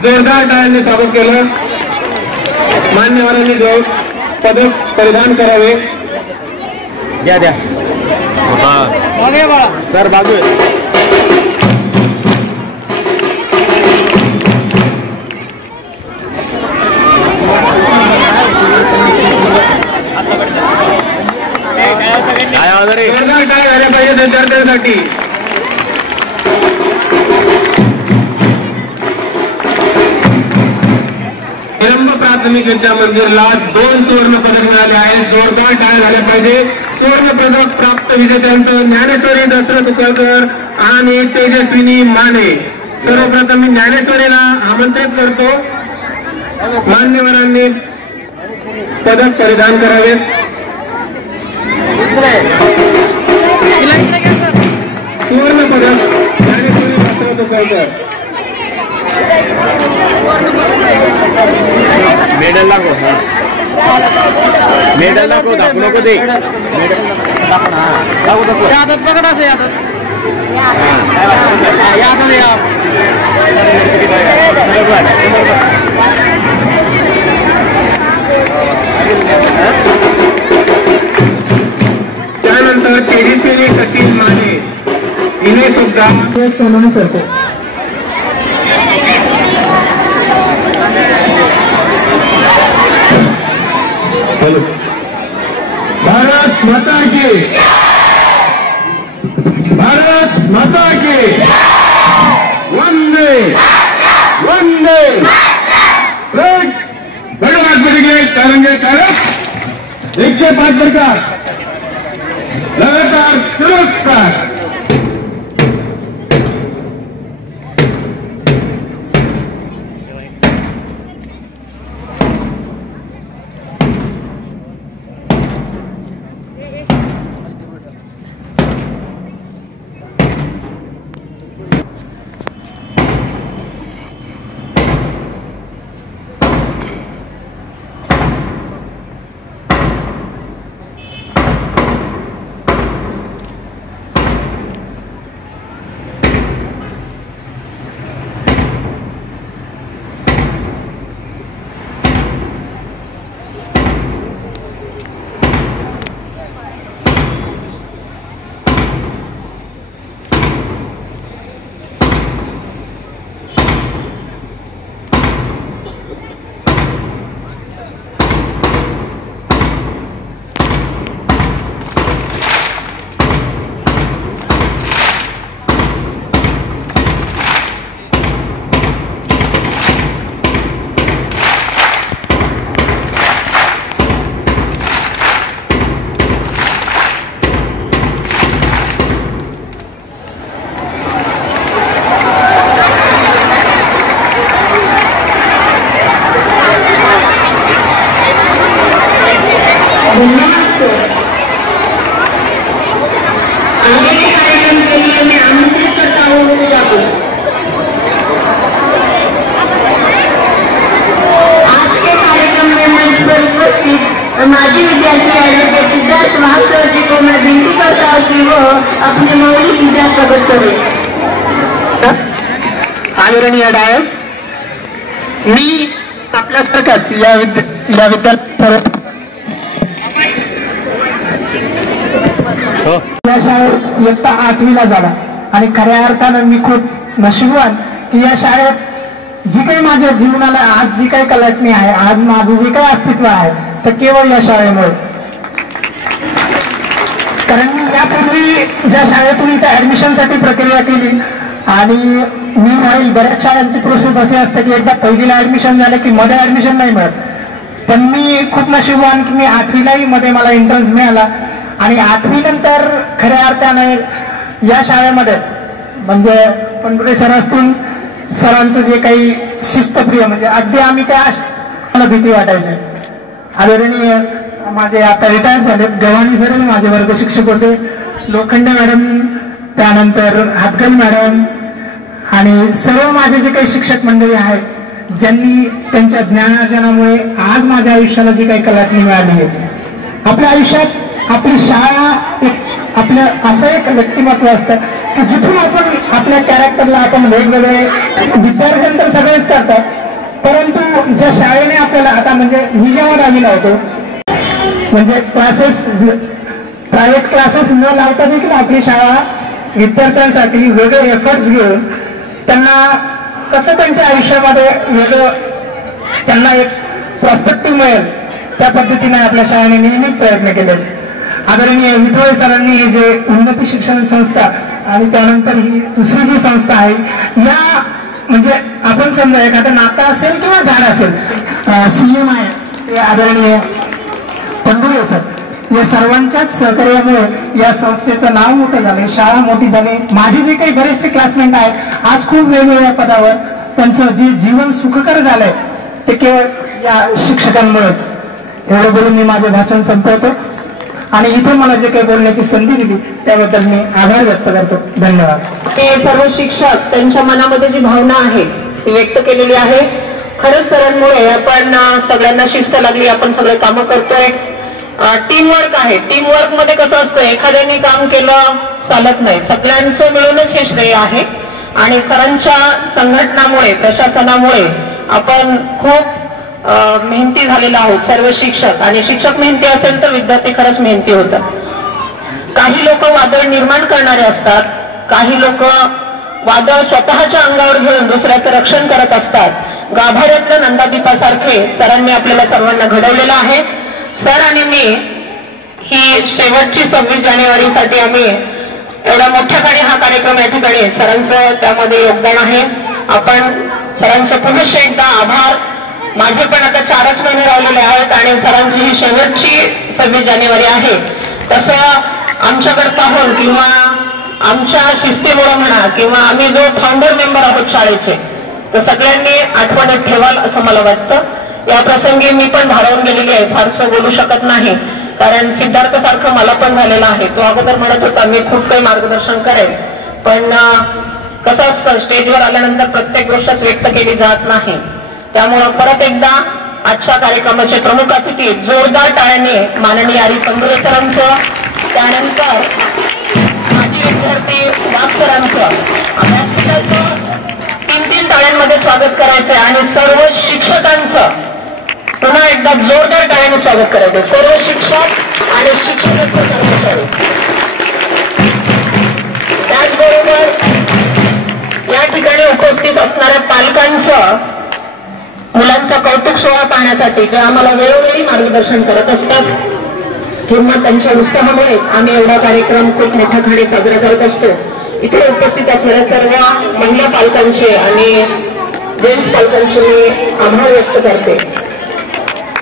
जोरदार टाळ्यांनी स्वागत केलं. मान्यवरांनी पदक परिधान करावे. द्या द्या सर बाजू. जोरदार टाळ्या झाल्या पाहिजे विद्यार्थ्यांसाठी. हिरंब प्राथमिक विद्या मंदिरला 2 सुवर्ण पदक मिळाले आहेत. जोरदार टाळ्या झाल्या पाहिजे. सुवर्ण पदक प्राप्त विजेत्यांचं ज्ञानेश्वरी दशरथ उकळकर आणि तेजस्विनी माने. सर्वप्रथम मी ज्ञानेश्वरीला आमंत्रित करतो. मान्यवरांनी पदक परिधान करावेत. सुवर्ण पदक ज्ञानेश्वरी दशरथ उकळकर. मेडल दाखव. मेडल दाखव. दाखवू नको ते मेडल यादत पकडा. त्यानंतर तेजस्विनी सचिन माने हिने सुद्धा सोनवणी सरतो. भारत माता की, भारत माता की वंदे वंदे. भगवान के तरंगे तरफ 105 प्रकार लगातार सुरक्षा. लिए मैं आमंत्रित करता हूँ ऊर्जा को। आज के कार्यक्रम में मंच पर उपस्थित माजी विद्यार्थी एडवोकेट सिद्धार्थ भास्कर जी को मैं विनती करता हूँ कि वो अपने मौलिक विचार प्रकट करें। आदरणीय डायस, मी आपल्यासारखाच या विद्यालयात या शाळेत इयत्ता 8वीला झाला आणि खऱ्या अर्थानं मी खूप नशीबवान की या शाळेत जी काही माझ्या जीवनाला आज जी काही कलाटणी आहे, आज माझं जे काही अस्तित्व आहे तर केवळ या शाळेमुळे. कारण यापूर्वी ज्या शाळेतून इथे ऍडमिशनसाठी प्रक्रिया केली आणि मी राहील बऱ्याच शाळांची प्रोसेस असे असते की एकदा पहिलीला ऍडमिशन झालं की मध्ये ऍडमिशन नाही मिळत. पण मी खूप नशीबवान की मी 8वीलाही मध्ये मला एंट्रन्स मिळाला आणि 8वी नंतर खऱ्या अर्थाने या शाळेमध्ये म्हणजे पंढुरे सर असतील, सरांचं जे काही शिस्तप्रिय म्हणजे अगदी आम्ही त्या मला भीती वाटायची. आदरणीय माझे आता रिटायर झालेत गव्हाणी सरही माझे वर्ग शिक्षक होते, लोखंडे मॅडम, त्यानंतर हातगल मॅडम आणि सर्व माझे जे काही शिक्षक मंडळी आहेत ज्यांनी त्यांच्या ज्ञानार्जनामुळे आज माझ्या आयुष्याला जी काही कलाटणी मिळाली आहे. आपल्या आयुष्यात आपली शाळा एक आपलं असं एक व्यक्तिमत्व असतं की जिथून आपण आपल्या कॅरेक्टरला आपण वेगवेगळे विद्यार्थ्यांतर तर सगळेच करतात, परंतु ज्या शाळेने आपल्याला आता म्हणजे मी जेव्हा 10वीला होतो म्हणजे क्लासेस प्रायव्हेट क्लासेस न लावता देखील आपली शाळा विद्यार्थ्यांसाठी वेगळे एफर्ट्स घेऊन त्यांना कसं त्यांच्या आयुष्यामध्ये वेगळं त्यांना एक प्रॉस्पेक्टिव्ह मिळेल त्या पद्धतीने आपल्या शाळेने नेहमीच प्रयत्न केले. आदरणीय विठोळे सरांनी हे जे उन्नती शिक्षण संस्था आणि त्यानंतर ही दुसरी जी संस्था आहे या म्हणजे आपण समजा एखादं नातं असेल किंवा झाड असेल, CM आहे ते आदरणीय पंढुरे सर या सर्वांच्याच सहकार्यामुळे या संस्थेचं नाव मोठं झालंय, शाळा मोठी झाली. माझे जे काही बरेचसे क्लासमेट आहेत आज खूप वेगवेगळ्या पदावर, त्यांचं जे जीवन सुखकर झालंय ते केवळ या शिक्षकांमुळेच. एवढं बोलून मी माझे भाषण संपवतो आणि इथे मला जे काही बोलण्याची संधी दिली त्याबद्दल मी आभार व्यक्त करतो. धन्यवाद. ते सर्व शिक्षक त्यांच्या मनामध्ये जी भावना आहे ती व्यक्त केलेली आहे. खरंच सरांमुळे आपण सगळ्यांना शिस्त लागली, आपण सगळे कामं करतोय. टीमवर्क आहे. टीमवर्क मध्ये कसं असतं, एखाद्याने काम केलं चालत नाही, सगळ्यांचं मिळूनच हे श्रेय आहे. आणि सरांच्या संघटनामुळे प्रशासनामुळे आपण खूप मेहनती झालेला आहोत सर्व शिक्षक. आणि शिक्षक मेहनती असेल तर विद्यार्थी खरंच मेहनती होतात. काही लोक वादळ निर्माण करणारे असतात, काही लोक वादळ स्वतःच्या अंगावर घेऊन दुसऱ्याचं रक्षण करत असतात. गाभाऱ्यातल्या नंदादीपासारखे सरांनी आपल्याला सर्वांना घडवलेलं आहे. सर आणि मी ही शेवटची 26 जानेवारीसाठी आम्ही एवढ्या मोठ्याकडे हा कार्यक्रम या ठिकाणी सरांचं त्यामध्ये योगदान आहे. आपण सरांचे पुनश्च एकदा आभार. माझे पण आता 4च महिने राहिलेले आहेत आणि सरांची ही शेवटची 26 जानेवारी आहे. तसं आमच्याकडे पाहून किंवा आमच्या शिस्तीमुळे म्हणा किंवा आम्ही जो फाउंडर मेंबर आहोत शाळेचे तर सगळ्यांनी आठवणीत ठेवाल असं मला वाटतं. या प्रसंगी मी पण भारावून गेलेली आहे, फारसं बोलू शकत नाही कारण सिद्धार्थ सारखं मला पण झालेलं आहे. तो अगोदर म्हणत होता मी खूप काही मार्गदर्शन करेन, पण कसं असतं स्टेजवर आल्यानंतर प्रत्येक गोष्टच व्यक्त केली जात नाही. त्यामुळं परत एकदा आजच्या कार्यक्रमाचे प्रमुख अतिथी जोरदार टाळ्याने माननीय आरी पंढुरे सरांचं, त्यानंतर माजी विद्यार्थी वाघ सरांचं व्यासपीठाचं 3 टाळ्यांमध्ये स्वागत करायचंय आणि सर्व शिक्षकांचं पुन्हा एकदा जोरदार टाळ्याने स्वागत करायचंय. सर्व शिक्षक आणि शिक्षकांचं कर्मचारी, त्याचबरोबर या ठिकाणी उपस्थित असणाऱ्या पालकांचं मुलांचा कौतुक सोहळा पाहण्यासाठी जे आम्हाला वेळोवेळी मार्गदर्शन करत असतात किंवा त्यांच्या उत्साहामुळे आम्ही एवढा कार्यक्रम खूप मोठ्या खाणी साजरा करत असतो. इथे उपस्थित असणाऱ्या सर्व महिला पालकांचे आणि जेंट्स पालकांचे मी आभार व्यक्त करते.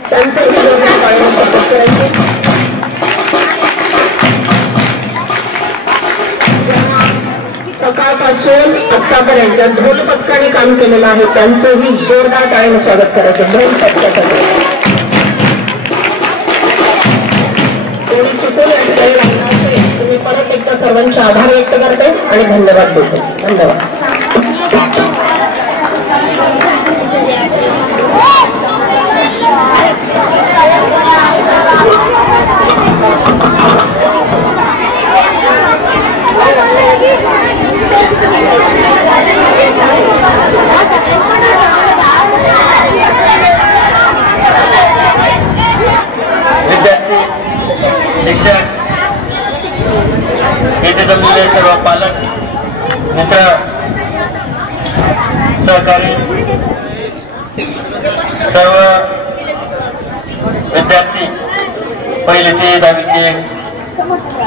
त्यांचंही जोरदार टाळ्याने स्वागत करायचे. सकाळपासून आतापर्यंत ढोल पथकाने काम केलेलं आहे त्यांचंही जोरदार टाळ्याने स्वागत करायचं. ढोल पथकाचं कोणी चुकून तुम्ही परत एकदा आपल्या सर्वांचे आभार व्यक्त करते आणि धन्यवाद देते. धन्यवाद. विद्यार्थी, शिक्षक, येथे जमलेले सर्व पालक मित्र, सहकारी, सर्व विद्यार्थी, पहिले ते 10वीचे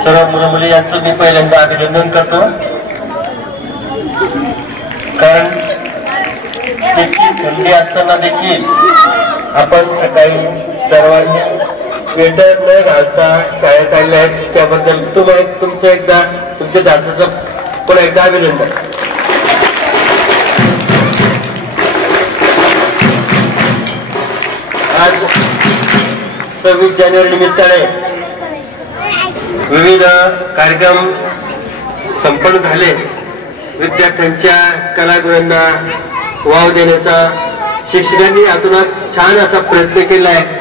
सर्व मुलं मुली यांचं मी पहिल्यांदा अभिनंदन करतो. कारण इतकी थंडी असताना देखील आपण सकाळी सर्वांनी स्वेटर न घालता शाळेत आले आहेत, त्याबद्दल तुमचं एकदा तुमच्या डान्सचं पुन्हा एकदा अभिनंदन. आज 26 जानेवारी निमित्ताने विविध कार्यक्रम संपन्न झाले. विद्यार्थ्यांच्या कलागुणांना वाव देण्याचा शिक्षकांनी आतूनात छान असा प्रयत्न केला आहे.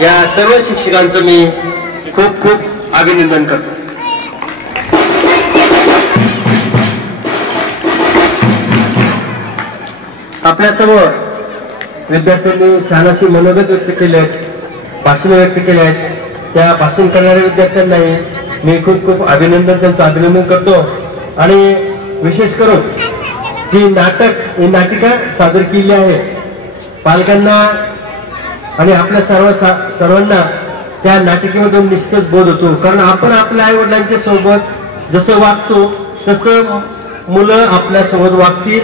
या सर्व शिक्षकांचं मी खूप खूप अभिनंदन करतो. आपल्यासमोर विद्यार्थ्यांनी छान अशी मनोगत व्यक्त केले आहेत, भाषण व्यक्त केले आहेत. त्या भाषण करणाऱ्या विद्यार्थ्यांनाही मी खूप खूप त्यांचं अभिनंदन करतो. आणि विशेष करून जी नाटिका सादर केली आहे, पालकांना आणि आपल्या सर्वांना त्या नाटिकेमधून निश्चितच बोध होतो. कारण आपण आपल्या आई वडिलांच्या सोबत जसं वागतो तसं मुलं आपल्या सोबत वागतील.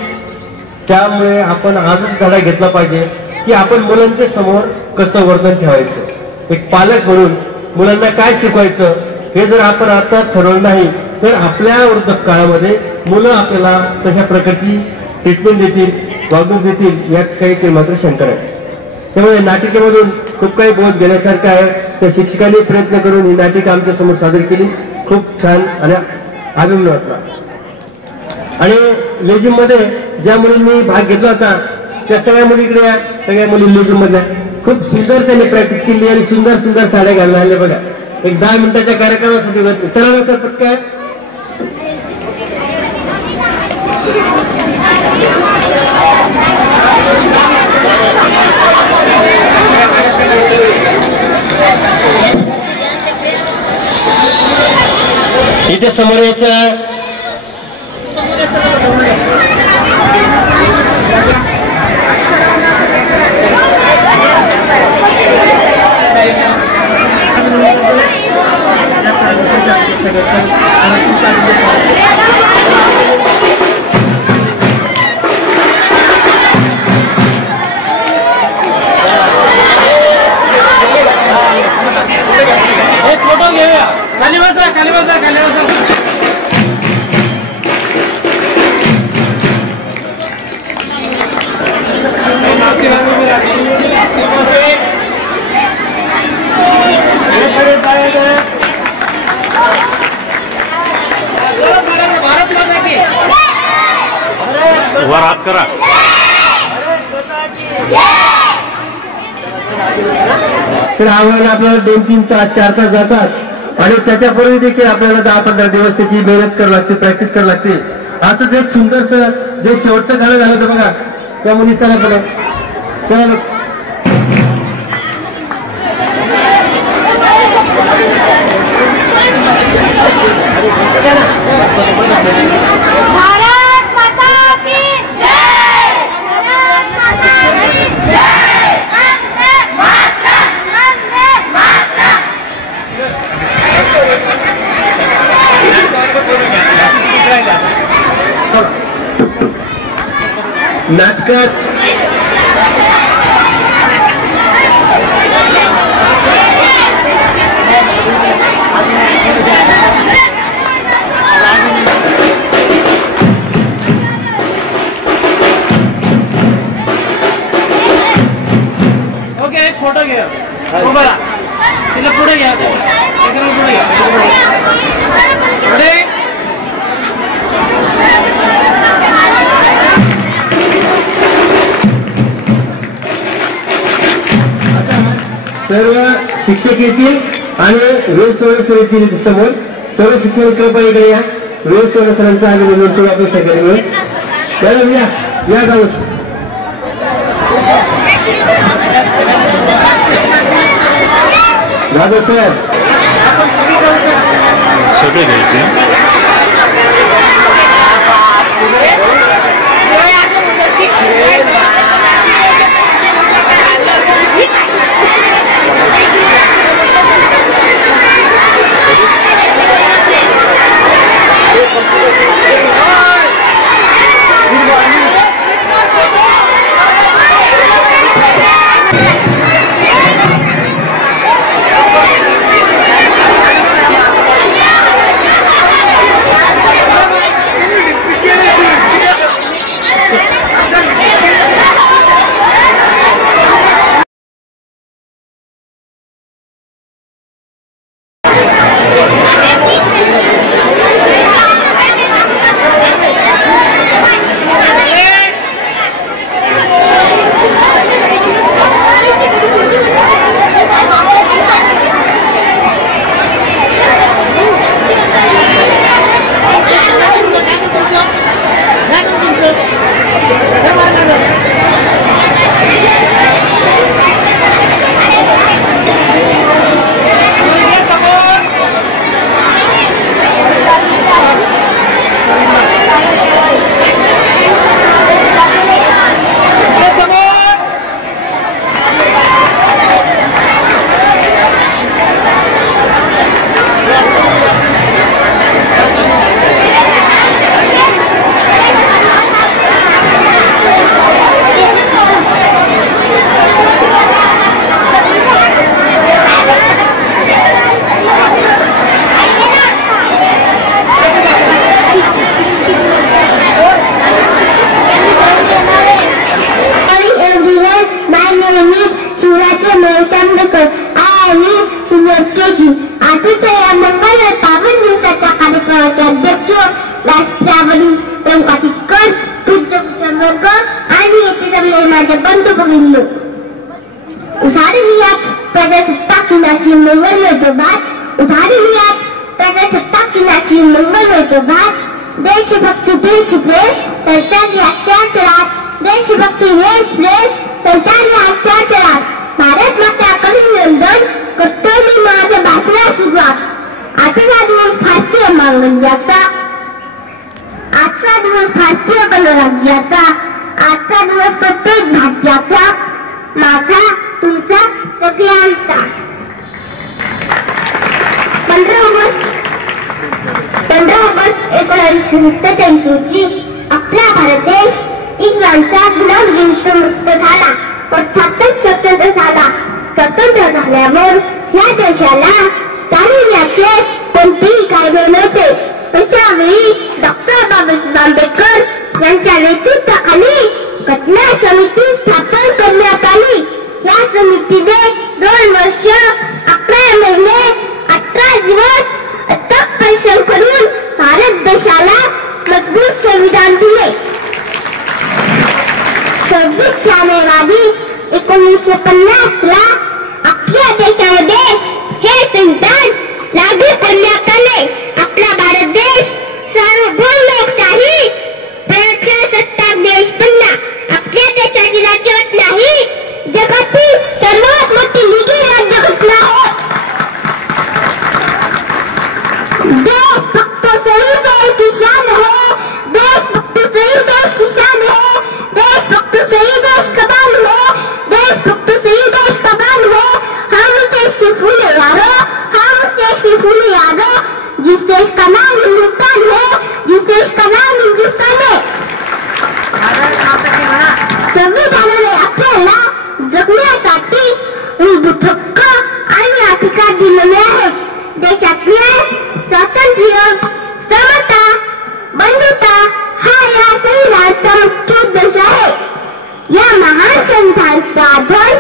त्यामुळे आपण आजच धडा घेतला पाहिजे की आपण मुलांच्या समोर कसं वर्तन ठेवायचं. एक पालक म्हणून मुलांना काय शिकवायचं हे जर आपण आता ठरवलं नाही तर आपल्या वृद्धकाळामध्ये मुलं आपल्याला तशा प्रकारची ट्रीटमेंट देतील, वागणूक देतील यात काही मात्र शंका आहे. त्यामुळे नाटिकेमधून खूप काही बोध घेण्यासारखं आहे. त्या शिक्षकांनी प्रयत्न करून ही नाटिका आमच्या समोर सादर केली. खूप छान आणि आनंद वाटला. आणि लेझिम मध्ये ज्या मुलींनी भाग घेतला होता त्या सगळ्या मुली इकडे, सगळ्या मुली लेझिम मधल्या खूप सुंदर त्यांनी प्रॅक्टिस केली आणि सुंदर सुंदर साड्या घालून आल्या. बघा, एक 10 मिनिटाच्या कार्यक्रमासाठी चला लवकर पटकन. इथे समोर यायचं. एक फोटो घेऊया. खाली बसा, खाली बसा, खाली बसा. वर हात करा. तर आम्हाला आपल्याला 2-3 तास 4 तास जातात आणि त्याच्यापूर्वी देखील आपल्याला 10-15 दिवस त्याची मेहनत करावी लागते, प्रॅक्टिस करावी लागते. असंच एक सुंदरसं जे शेवटचं गाणं झालं होतं बघा, त्या मुली चला बघा. भारत माता की जय. भारत माता की जय. वंदे मातरम. वंदे मातरम. नाटकात ओके, एक फोटो घ्या. उभा राहा. तिला पुढे घ्या. पुढे घ्या. सर्व शिक्षक येतील आणि रोज सोडे सर येतील समोर. सर्व शिक्षक कृपा इकडे या. रोज सोडे सरांचं अभिनंदन करू आपण सगळ्यांनी मिळून. या जाऊ जाधव सर सगळे घ्यायचे. देशभक्ती देश प्रेम संचार आजच्या चळात देशभक्ती देश प्रेम संचार आजच्या चळात भारत माताकडून वंदन करतो मी माझ्या भाषणाला सुरुवात. आजचा दिवस भारतीय मंगळाचा, आजचा दिवस भारतीय गणराज्याचा, आजचा दिवस प्रत्येक भारतीयाचा, माझा तुमचा सगळ्यांचा. 15 ऑगस्ट 1947 रोजी आपला भारत देश इंग्रजांचा गुलामगिरीतून मुक्त झाला. अर्थातच स्वतंत्र झाला. स्वतंत्र झाल्यावर या देशाला चालविण्याचे कोणतेही कायदे नव्हते. अशावेळी डॉक्टर बाबासाहेब आंबेडकर यांच्या नेतृत्वाखाली घटना समिती स्थापन करण्यात आली. या समितीने 2 वर्ष 11 महिने 18 दिवस अथक परिश्रम करून भारत देशाला मजबूत संविधान दिले. 26 जानेवारी 1950 ला आपल्या देशामध्ये हे संविधान लागू करण्यात आले. आपला भारत देश सार्वभौम लोकशाही प्रजासत्ताक देश बनला. आपल्या देशाची राज्यघटना ही जगातील सर्वात मोठी लिखित राज्यघटना आहे. देश फक्त सही देश की शान है, देश फक्त सही देश की शान है, देश फक्त सही देश का बाल है, देश फक्त सही देश का बाल है. हम उस देश के फूले यारो, हम उस देश के फूले यारो जिस देश का नाम हिंदुस्तान है, जिस देश का नाम हिंदुस्तान है. संविधानाने आपल्याला जगण्यासाठी मूलभूत हक्क आणि अधिकार दिलेले आहेत. देशातले स्वातंत्र्य, समता, बंधुता हा या संविधानाचा मुख्य उद्देश आहे. या महान संविधानाचा आधार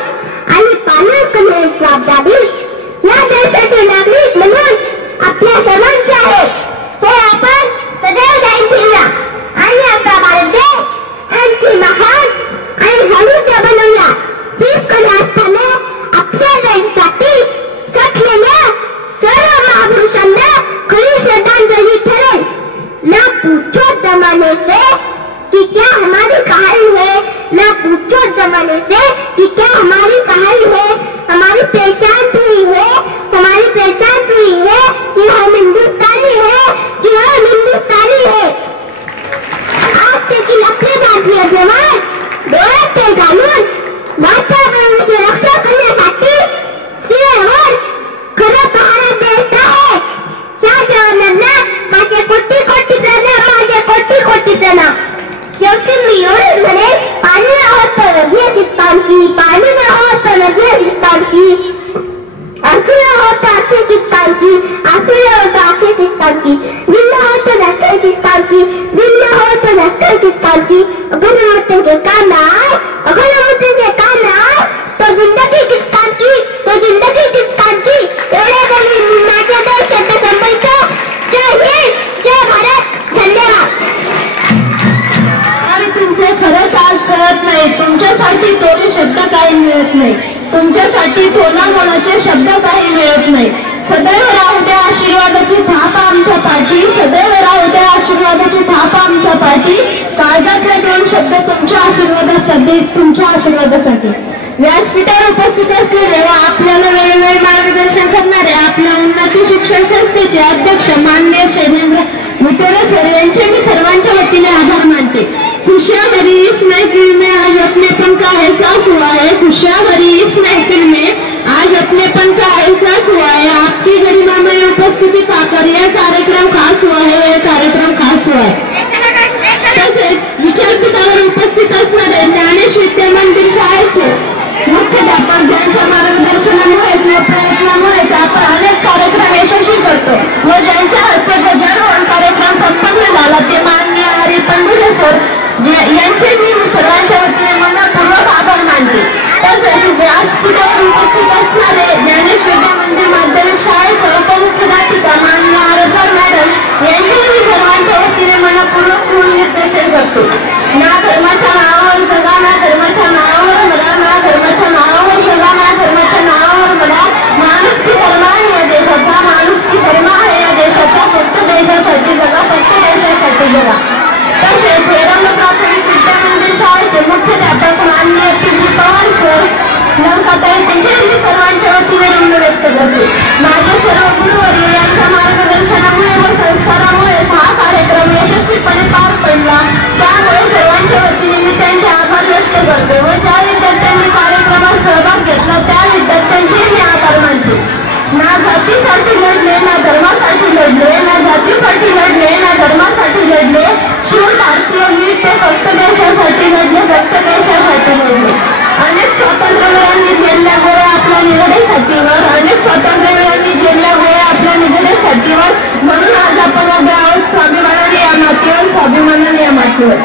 आणि पालन करण्याची जबाबदारी या देशाचे नागरिक म्हणून आपल्या सर्वांची आहे. हे आपण सदैव जाहीर ठेवूया आणि आपला भारत देश आणखी महान आणि समृद्ध बनवूया. हीच कला असताना जमाने से कि क्या हमारी कहानी है, ना पूछो जमाने से कि क्या हमारी कहानी है। हमारी पहचान तो ही है, हमारी पहचान तो ही है कि हम हिंदुस्तानी है, कि हम हिंदुस्तानी है। आज से की लपटे भारतीय जवान डोळ्यात घालून माता बहिणीची रक्षा करण्यासाठी सीमेवर खरं पहारा देत आहे। ह्या जवानांना माझे कोटी कोटी प्रणाम, माझे कोटी कोटी प्रणाम। शेवटी मी एवढेच म्हणे, पाणी न हो तर नदी हिंदुस्तान की, पाणी न हो तर नदी हिंदुस्तान की, आंसू न हो तर आंखें हिंदुस्तान की, आंसू न हो तर आंखें हिंदुस्तान की, दिल न हो तो धड़कन हिंदुस्तान की, दिल न हो तो धड़कन हिंदुस्तान की। अगर हम उठेंगे काम ना आए, अगर हम उठेंगे काम ना आए तो जिंदगी हिंदुस्तान की, तो जिंदगी हिंदुस्तान की। एवढे बोली माझे दोन शब्द संबंध। जय हिंद, जय भारत, धन्यवाद। तुमचे खरंच आज कळत नाही, तुमच्यासाठी थोडे शब्द काही मिळत नाही, तुमच्यासाठी थोडा मोलाचे शब्द काही मिळत नाही। सदैव राहू द्या आशीर्वादाची थाप आमच्या पाठी, सदैव राहू द्या आशीर्वादाची थाप आमच्या पाठी। काळजातले दोन शब्द तुमच्या आशीर्वादासाठी, तुमच्या आशीर्वादासाठी। व्यासपीठावर उपस्थित असलेले व आपल्याला वेळोवेळी मार्गदर्शन करणारे आपल्या उन्नती शिक्षण संस्थेचे अध्यक्ष माननीय शैलेंद्र विठोरे सर यांचे मी सर्वांच्या वतीने आभार मानते। खुशियां भरी इस महफिल में आज अपनेपन का एहसास हुआ है, खुशियां भरी इस महफिल में आज अपनेपन का एहसास हुआ है। आपकी गरिमामय उपस्थिती पाकर यह कार्यक्रम खास हुआ है, यह कार्यक्रम खास हुआ है। तसेच विचारपीठावर उपस्थित असणारे ज्ञानेश विद्या मंदिर शाळेचे मुख्याध्यापक ज्यांच्या मार्गदर्शनामुळे व प्रयत्नामुळे आपण अनेक कार्यक्रम यशस्वी करतो व ज्यांच्या हस्ते ध्वजारोहण कार्यक्रम संपन्न झाला ते माननीय आर्य पंडुले सर यांचे मी सर्वांच्या वतीने मनपूर्वक आभार मानते। तसेच व्यासपीठावर उपस्थित असणारे ज्ञानेश विद्या मंदिर माध्यमिक शाळेच्या उपमुख्याध्यापिका माननीय आरतर मॅडम यांचे मी सर्वांच्या वतीने मनपूर्वक निर्देशन करतो। ना धर्माच्या नावावर जगा, ना धर्माच्या नावावर मला, ना धर्माच्या नावावर जगा, ना धर्माच्या नावावर मला। माणुसकी धर्म आहे या देशाचा, माणुसकी धर्म आहे या देशाचा, फक्त देशासाठी जगा, फक्त देशासाठी जगा। तसेच हेरंग प्राथमिक विद्या मंदिर शाळेचे मुख्याध्यापक माननीय पी.जी. पवार सर नौकाताई त्यांचे मी सर्वांच्या वतीने ऋण व्यक्त करते। माझे सर्व गुरुवर्य यांच्या मार्गदर्शनामुळे व संस्कारामुळे हा कार्यक्रम यशस्वीपणे पार पडला, त्यामुळे सर्वांच्या वतीने मी त्यांचे आभार व्यक्त करते व ज्या विद्यार्थ्यांनी कार्यक्रमात सहभाग घेतला त्या विद्यार्थ्यांचे मी आभार मानते। ना जातीसाठी लढले, ना धर्मासाठी लढले, ना जातीसाठी लढले, ना धर्मासाठी लढले, शूर भारतीय वीर ते फक्त देशासाठी लढले, फक्त देशासाठी लढले। अनेक स्वातंत्र्यवीरांनी झेलल्या गोळ्या आपल्या निगडे छातीवर, अनेक स्वातंत्र्यवीरांनी झेलल्या गोळ्या आपल्या निगडे छातीवर, म्हणून आज आपण उभे आहोत स्वाभिमानाने या मातीवर, स्वाभिमानाने या मातीवर।